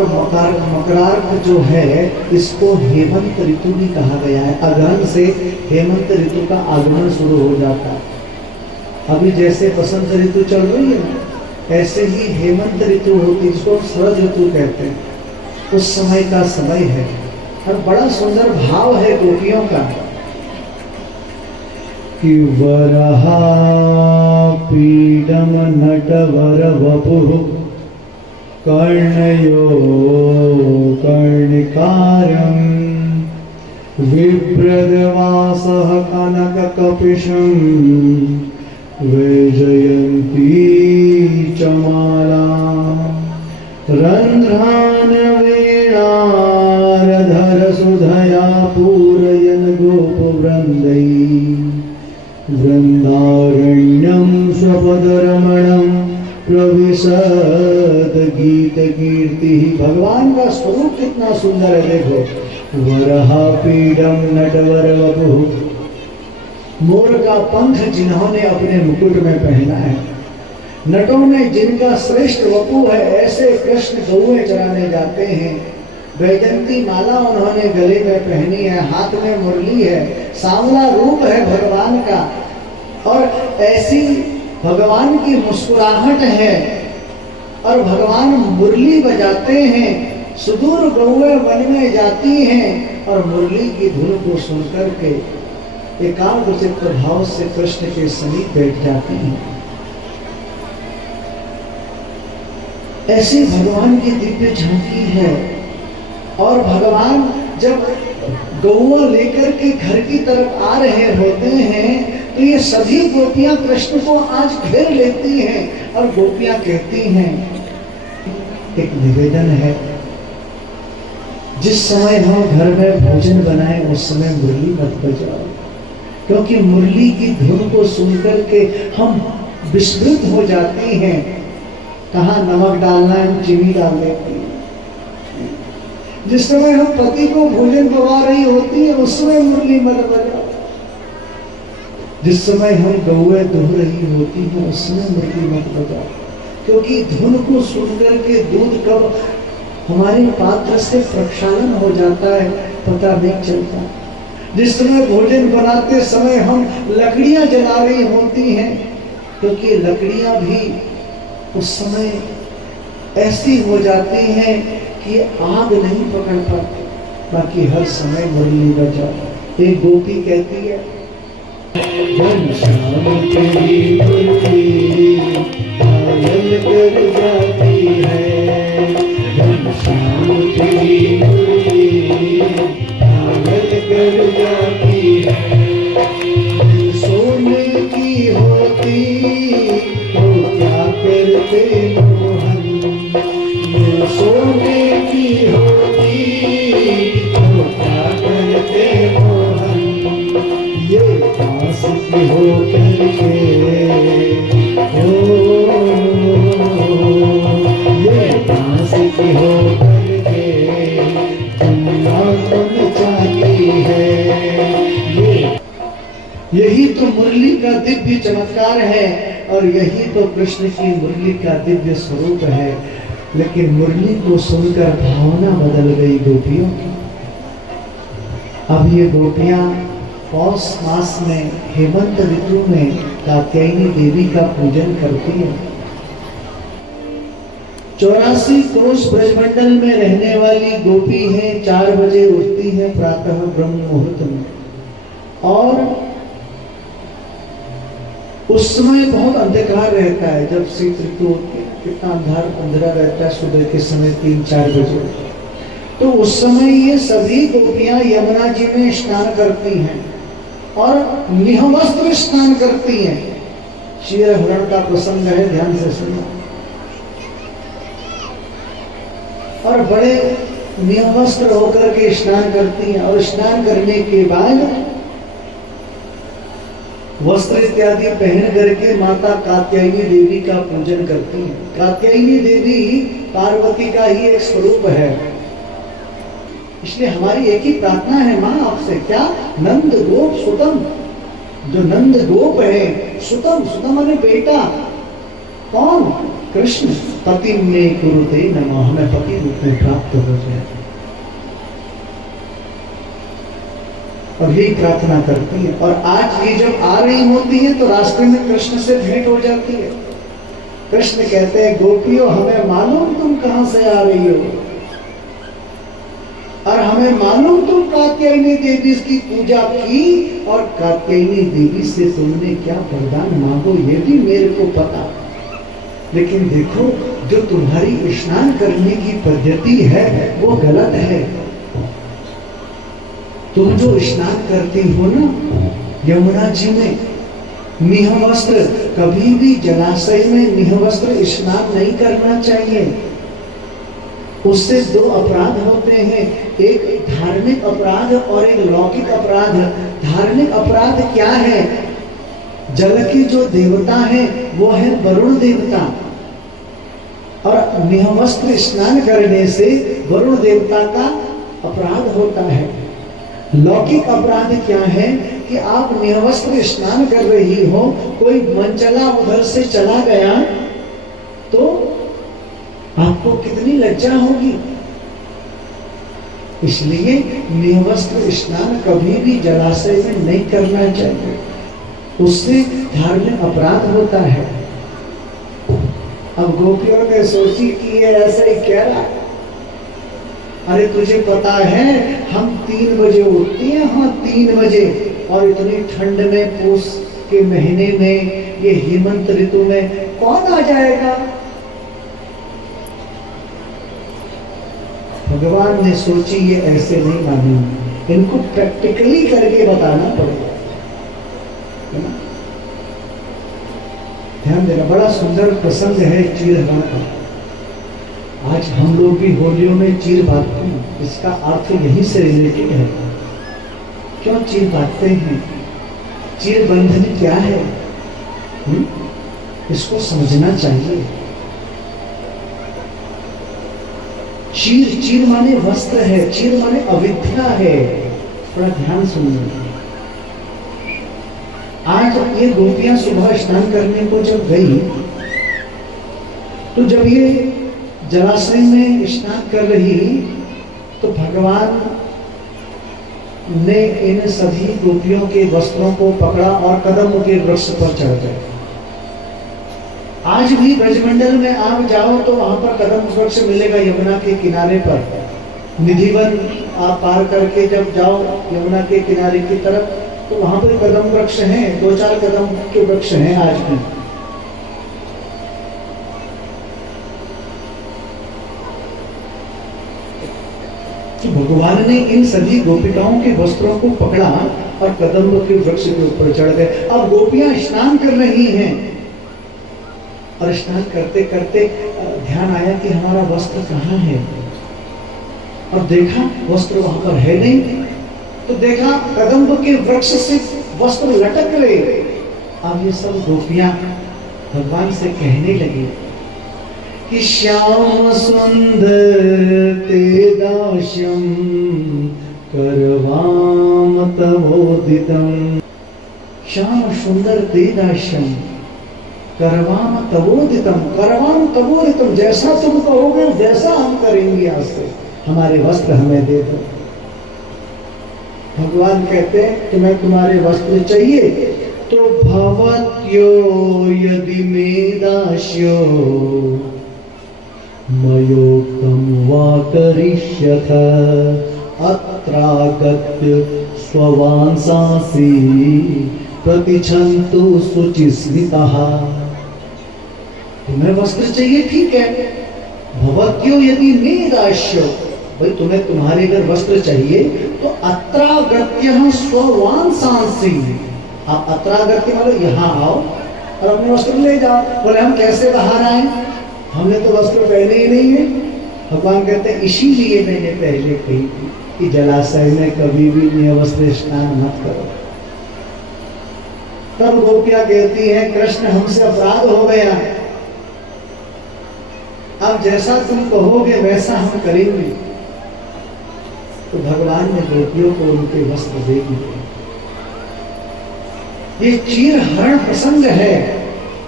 मकरार्क जो है इसको हेमंत ऋतु भी कहा गया है। अगहन से हेमंत ऋतु का आगमन शुरू हो जाता है। अभी जैसे बसंत ऋतु चल रही है ना, ऐसे ही हेमंत ऋतु होती है, जिसको शरद ऋतु कहते हैं। उस समय का समय है और बड़ा सुंदर भाव है गोपियों का कि वरहा पीडम नटवर वपुः कर्णयो कर्णिकारं विप्रदवासः कनककपिशं वैजयन्ती च माला रन्ध्रान् वीणारधर सुधया पूरयन् गोपवृन्दै वृन्दारण्यं स्वपदरमणं प्रविशद गीत कीर्ति। भगवान का स्वरूप कितना सुंदर है। देखो वरहा पीडम नटवर वपुः, मोर का पंख जिन्होंने अपने मुकुट में पहना है। नटों में जिनका श्रेष्ठ वपु है, ऐसे कृष्ण गौएं चराने जाते हैं। वैजयंती माला उन्होंने गले में पहनी है, हाथ में मुरली है, सांवला रूप है भगवान का। और ऐसी भगवान की मुस्कुराहट है और भगवान मुरली बजाते हैं। सुदूर गौएं वन में जाती हैं और मुरली की धुन को सुनकर के एकाग्र चित्त भाव से कृष्ण के समीप बैठ जाती हैं। ऐसी भगवान की दिव्य झांकी है। और भगवान जब गौआ लेकर के घर की तरफ आ रहे होते हैं तो ये सभी गोपियां कृष्ण को आज घेर लेती हैं और गोपियां कहती हैं, एक निवेदन है, जिस समय हम घर में भोजन बनाए उस समय मुरली मत बजाओ, क्योंकि मुरली की धुन को सुनकर के हम विस्मृत हो जाते हैं। कहाँ नमक डालना है, चीनी डाल देती है। जिस समय हम पति को भोजन करवा रही होती है उस समय मुरली मत बजाओ। जिस समय हम गौएं दुह रही होती हैं उस समय मुरली मत बजाओ, क्योंकि धुन को सुनकर के दूध कब हमारे पात्र से प्रक्षालन हो जाता है पता नहीं चलता। जिस समय भोजन बनाते समय हम लकड़ियां जला रही होती हैं, क्योंकि लकड़ियां भी उस समय ऐसी हो जाती हैं कि आग नहीं पकड़ पाती। बाकी हर समय मुरली बजाओ। एक गोपी कहती है, घनश्याम तेरी मुरली घायल कर जाती है, घनश्याम तेरी मुरली घायल कर जाती है। सोने की यही तो मुरली का दिव्य चमत्कार है और यही तो कृष्ण की मुरली का दिव्य स्वरूप है। लेकिन मुरली को सुनकर भावना बदल गई गोपियों की। अब ये गोपियां पौष मास में हेमंत ऋतु में कात्यायनी देवी का पूजन करती है। 84 कोष ब्रजमंडल में रहने वाली गोपी है। 4 बजे उठती है प्रातः ब्रह्म मुहूर्त में, और उस समय बहुत अंधकार रहता है। जब शीत ऋतु होती है कितना अंधेरा रहता है, सुबह के समय 3-4 बजे। तो उस समय ये सभी गोपियां यमुना जी में स्नान करती हैं और निहवस्त्र स्नान करती हैं। क्षीरहरण का प्रसंग है, ध्यान से सुनना। और बड़े निहवस्त्र होकर के स्नान करती हैं और स्नान करने के बाद वस्त्र इत्यादि पहन करके माता कात्यायनी देवी का पूजन करती हैं। कात्यायनी देवी पार्वती का ही एक स्वरूप है। इसलिए हमारी एक ही प्रार्थना है माँ आपसे, क्या? नंद गोप सुतम। जो नंद गोप है, सुतम, सुतम माने बेटा। कौन? कृष्ण। पति में कुरुते नमः, हमें पति रूप में प्राप्त हो जाए, और यही प्रार्थना करती है। और आज ये जब आ रही होती है तो रास्ते में कृष्ण से भेंट हो जाती है। कृष्ण कहते हैं, गोपियों हमें मालूम तुम कहां से आ रही हो, और हमें मालूम तुम कात्यायनी देवी की पूजा की, और कात्यायनी देवी से तुमने क्या वरदान मांगो ये भी मेरे को पता। लेकिन देखो, जो तुम्हारी स्नान करने की पद्धति है वो गलत है। तुम जो स्नान करती हो ना यमुना जी में, निहवस्त्र, कभी भी जलाशय में निहवस्त्र स्नान नहीं करना चाहिए। उससे 2 अपराध होते हैं, एक धार्मिक अपराध और एक लौकिक अपराध। धार्मिक अपराध क्या है? जल की जो देवता है वो है वरुण देवता, और निहवस्त्र स्नान करने से वरुण देवता का अपराध होता है। लौकिक अपराध क्या है कि आप निहवस्त्र स्नान कर रही हो, कोई मनचला उधर से चला गया तो आपको कितनी लज्जा होगी। इसलिए निहवस्त्र स्नान कभी भी जलाशय में नहीं करना चाहिए, उससे धार्मिक अपराध होता है। अब गोपियों ने सोची कि ये ऐसा ही कह रहा है। अरे तुझे पता है हम 3 बजे उठती हैं, हाँ 3 बजे, और इतनी ठंड में, पूस के महीने में, ये हेमंत ऋतु में कौन आ जाएगा? भगवान ने सोची ये ऐसे नहीं मानेंगे, इनको प्रैक्टिकली करके बताना पड़ेगा, है ना? ध्यान देना, बड़ा सुंदर प्रसंग है चीरहरण का। आज हम लोग भी होलियों में चीर बांटते हैं, इसका अर्थ यहीं से रिलेटेड है। क्यों चीर बांटते हैं? चीर बंधन क्या है? इसको समझना चाहिए। चीर माने वस्त्र है, चीर माने अविद्या है। थोड़ा ध्यान सुनिए। आज ये गोपियां सुबह स्नान करने को जब गई, तो जब ये जलाशय में स्नान कर रही तो भगवान ने इन सभी गोपियों के वस्त्रों को पकड़ा और कदम के वृक्ष पर चढ़ गए। आज भी ब्रजमंडल में आप जाओ तो वहां पर कदम वृक्ष मिलेगा, यमुना के किनारे पर। निधिवन आप पार करके जब जाओ यमुना के किनारे की तरफ तो वहां पर कदम वृक्ष हैं, 2-4 कदम के वृक्ष हैं आज भी। कि भगवान ने इन सभी गोपिकाओं के वस्त्रों को पकड़ा और कदम के वृक्ष के ऊपर चढ़ गए। अब गोपियां स्नान कर रही हैं और स्नान करते करते ध्यान आया कि हमारा वस्त्र कहाँ है, और देखा वस्त्र वहां पर है नहीं, तो देखा कदम्ब के वृक्ष से वस्त्र लटक रहे। अब ये सब गोपियां भगवान से कहने लगी कि श्याम सुंदर ते दास्यम करवाम तवोदितम। श्याम सुंदर तेजाश्यम करवाम तबोदितम, जैसा तुम कहोगे वैसा हम करेंगे। आज से हमारे वस्त्र हमें दे दो। भगवान कहते हैं कि मैं तुम्हारे वस्त्र चाहिए तो भवत्यो यदि मेदास्यो मयोक्तम वा करिष्यथ अत्रागत्य स्ववांसांसि प्रतिछन्तु शुचिस्मितः। तुम्हें वस्त्र चाहिए, ठीक है। भवत्यो यदि मेदास्यो, भाई तुम्हें तुम्हारे अगर वस्त्र चाहिए तो अत्रागत्य स्ववांसांसि, आप अत्रागत्य मतलब यहाँ आओ और अपने वस्त्र ले जाओ। बोले हम कैसे बाहर आए, हमने तो वस्त्र पहने ही नहीं है। भगवान कहते हैं इसीलिए मैंने पहले कही थी कि जलाशय में कभी भी निवस्त्र स्नान मत करो। तब गोपियां कहती हैं कृष्ण हमसे अपराध हो गया, अब जैसा तुम कहोगे वैसा हम करेंगे। तो भगवान ने गोपियों को उनके वस्त्र दे दिए। ये चीर हरण प्रसंग है,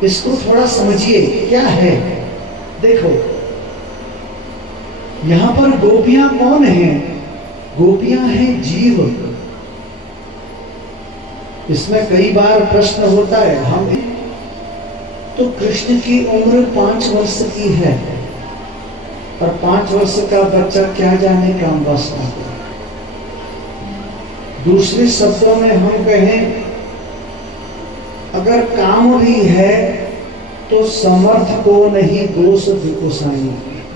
इसको थोड़ा समझिए क्या है। देखो यहां पर गोपियां कौन हैं? गोपियां हैं जीव। इसमें कई बार प्रश्न होता है, हम तो कृष्ण की उम्र 5 वर्ष की है और 5 वर्ष का बच्चा क्या जाने काम वासना। दूसरे शब्दों में हम कहें अगर काम भी है तो समर्थ को नहीं दोष गोसाई,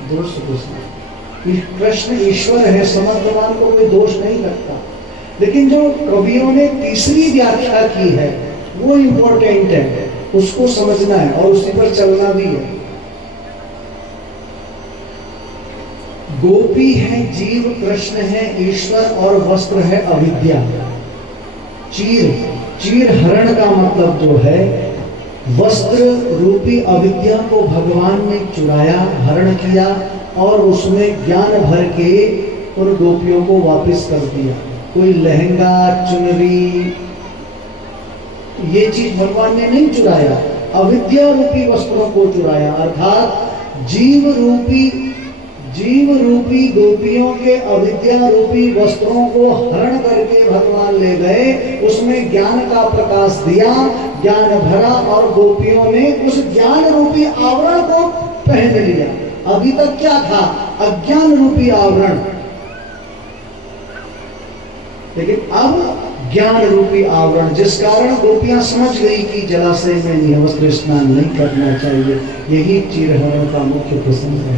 दोष गोसाई। कृष्ण ईश्वर है, समर्थवान को कोई दोष नहीं लगता। लेकिन जो कवियों ने तीसरी व्याख्या की है वो इंपॉर्टेंट है, उसको समझना है और उसी पर चलना भी है। गोपी है जीव, कृष्ण है ईश्वर और वस्त्र है अविद्या। चीर हरण का मतलब जो है वस्त्र रूपी अविद्या को भगवान ने चुराया, हरण किया और उसमें ज्ञान भर के उन गोपियों को वापस कर दिया। कोई लहंगा चुनरी ये चीज भगवान ने नहीं चुराया, अविद्या रूपी वस्त्रों को चुराया। अर्थात जीव रूपी गोपियों के अविद्या रूपी वस्त्रों को हरण करके भगवान ले गए, उसमें ज्ञान का प्रकाश दिया, ज्ञान भरा और गोपियों ने उस ज्ञान रूपी आवरण को पहन लिया। अभी तक क्या था? अज्ञान रूपी आवरण, लेकिन अब ज्ञान रूपी आवरण, जिस कारण गोपियां समझ गई कि जलाशय में निवस्त्र स्नान नहीं करना चाहिए। यही चीरहरण का मुख्य प्रसंग है।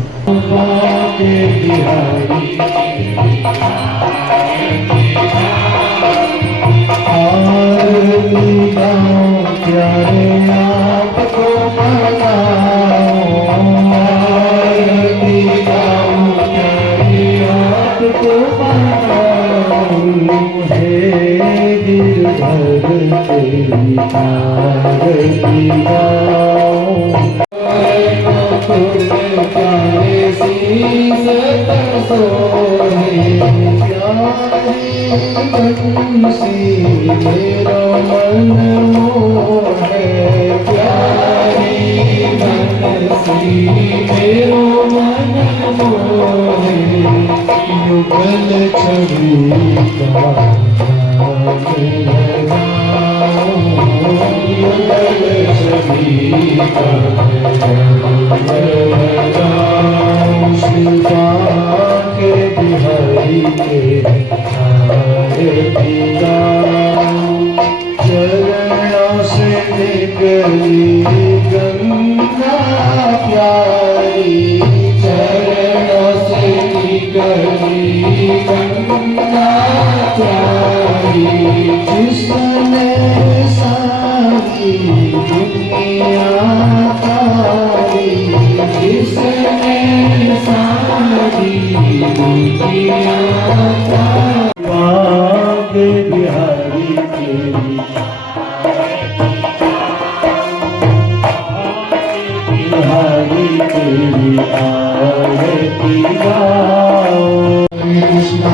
Krishna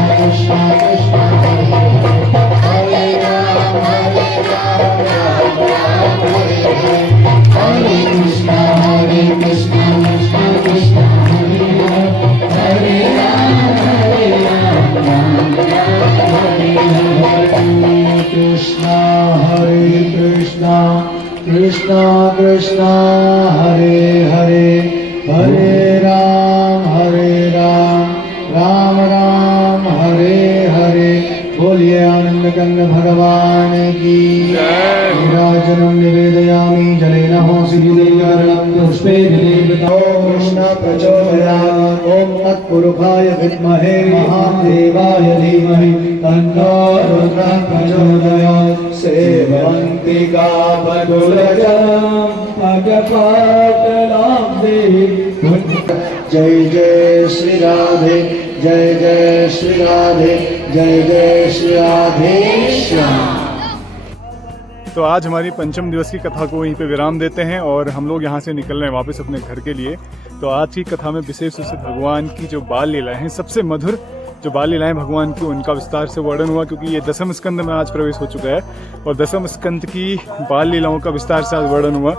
Krishna Hare Hare Hare Ram Hare Ram Krishna Krishna Hare Hare Hare Ram Ram Ram Hare Hare. बोलिए आनंद कंद भगवान की नीराजनं निवेदयामि जलेन होसिदीकरणं पुष्पे देवतो कृष्ण प्रचोदयात्। ओम तत्पुरुषाय विद्महे महादेवाय धीमहि तन्नो रुद्रः प्रचोदयात्। सेवन्ति गावतुलजं पगपाटलाब्धे। जय जय श्री राधे जय जय श्री राधे जय जय श्री राधे श्याम। तो आज हमारी पंचम दिवस की कथा को यहीं पे विराम देते हैं और हम लोग यहाँ से निकल रहे हैं वापस अपने घर के लिए। तो आज की कथा में विशेष रूप से भगवान की जो बाल लीलाएं हैं, सबसे मधुर जो बाल लीलाएं भगवान की, उनका विस्तार से वर्णन हुआ, क्योंकि ये दसम स्कंद में आज प्रवेश हो चुका है और दसम स्कंद की बाल लीलाओं का विस्तार से आज वर्णन हुआ।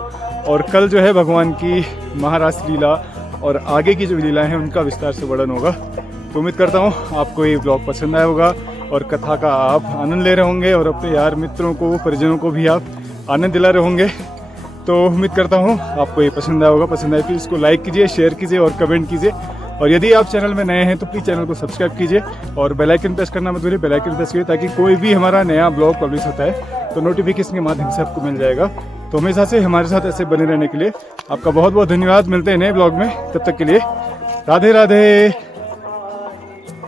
और कल जो है भगवान की महारास लीला और आगे की जो लीलाएं हैं उनका विस्तार से वर्णन होगा। तो उम्मीद करता हूँ आपको ये ब्लॉग पसंद आया होगा और कथा का आप आनंद ले रहे होंगे और अपने यार मित्रों को, परिजनों को भी आप आनंद दिला रहे होंगे। तो उम्मीद करता हूँ आपको ये पसंद आया होगा। पसंद आए तो इसको लाइक कीजिए, शेयर कीजिए और कमेंट कीजिए। और यदि आप चैनल में नए हैं तो प्लीज़ चैनल को सब्सक्राइब कीजिए और बेल आइकन प्रेस करना मत भूलिए। बेल आइकन प्रेस कीजिए ताकि कोई भी हमारा नया ब्लॉग पब्लिश होता है तो नोटिफिकेशन के माध्यम से आपको मिल जाएगा। तो हमेशा से हमारे साथ ऐसे बने रहने के लिए आपका बहुत बहुत धन्यवाद। मिलते हैं नए ब्लॉग में, तब तक के लिए राधे राधे।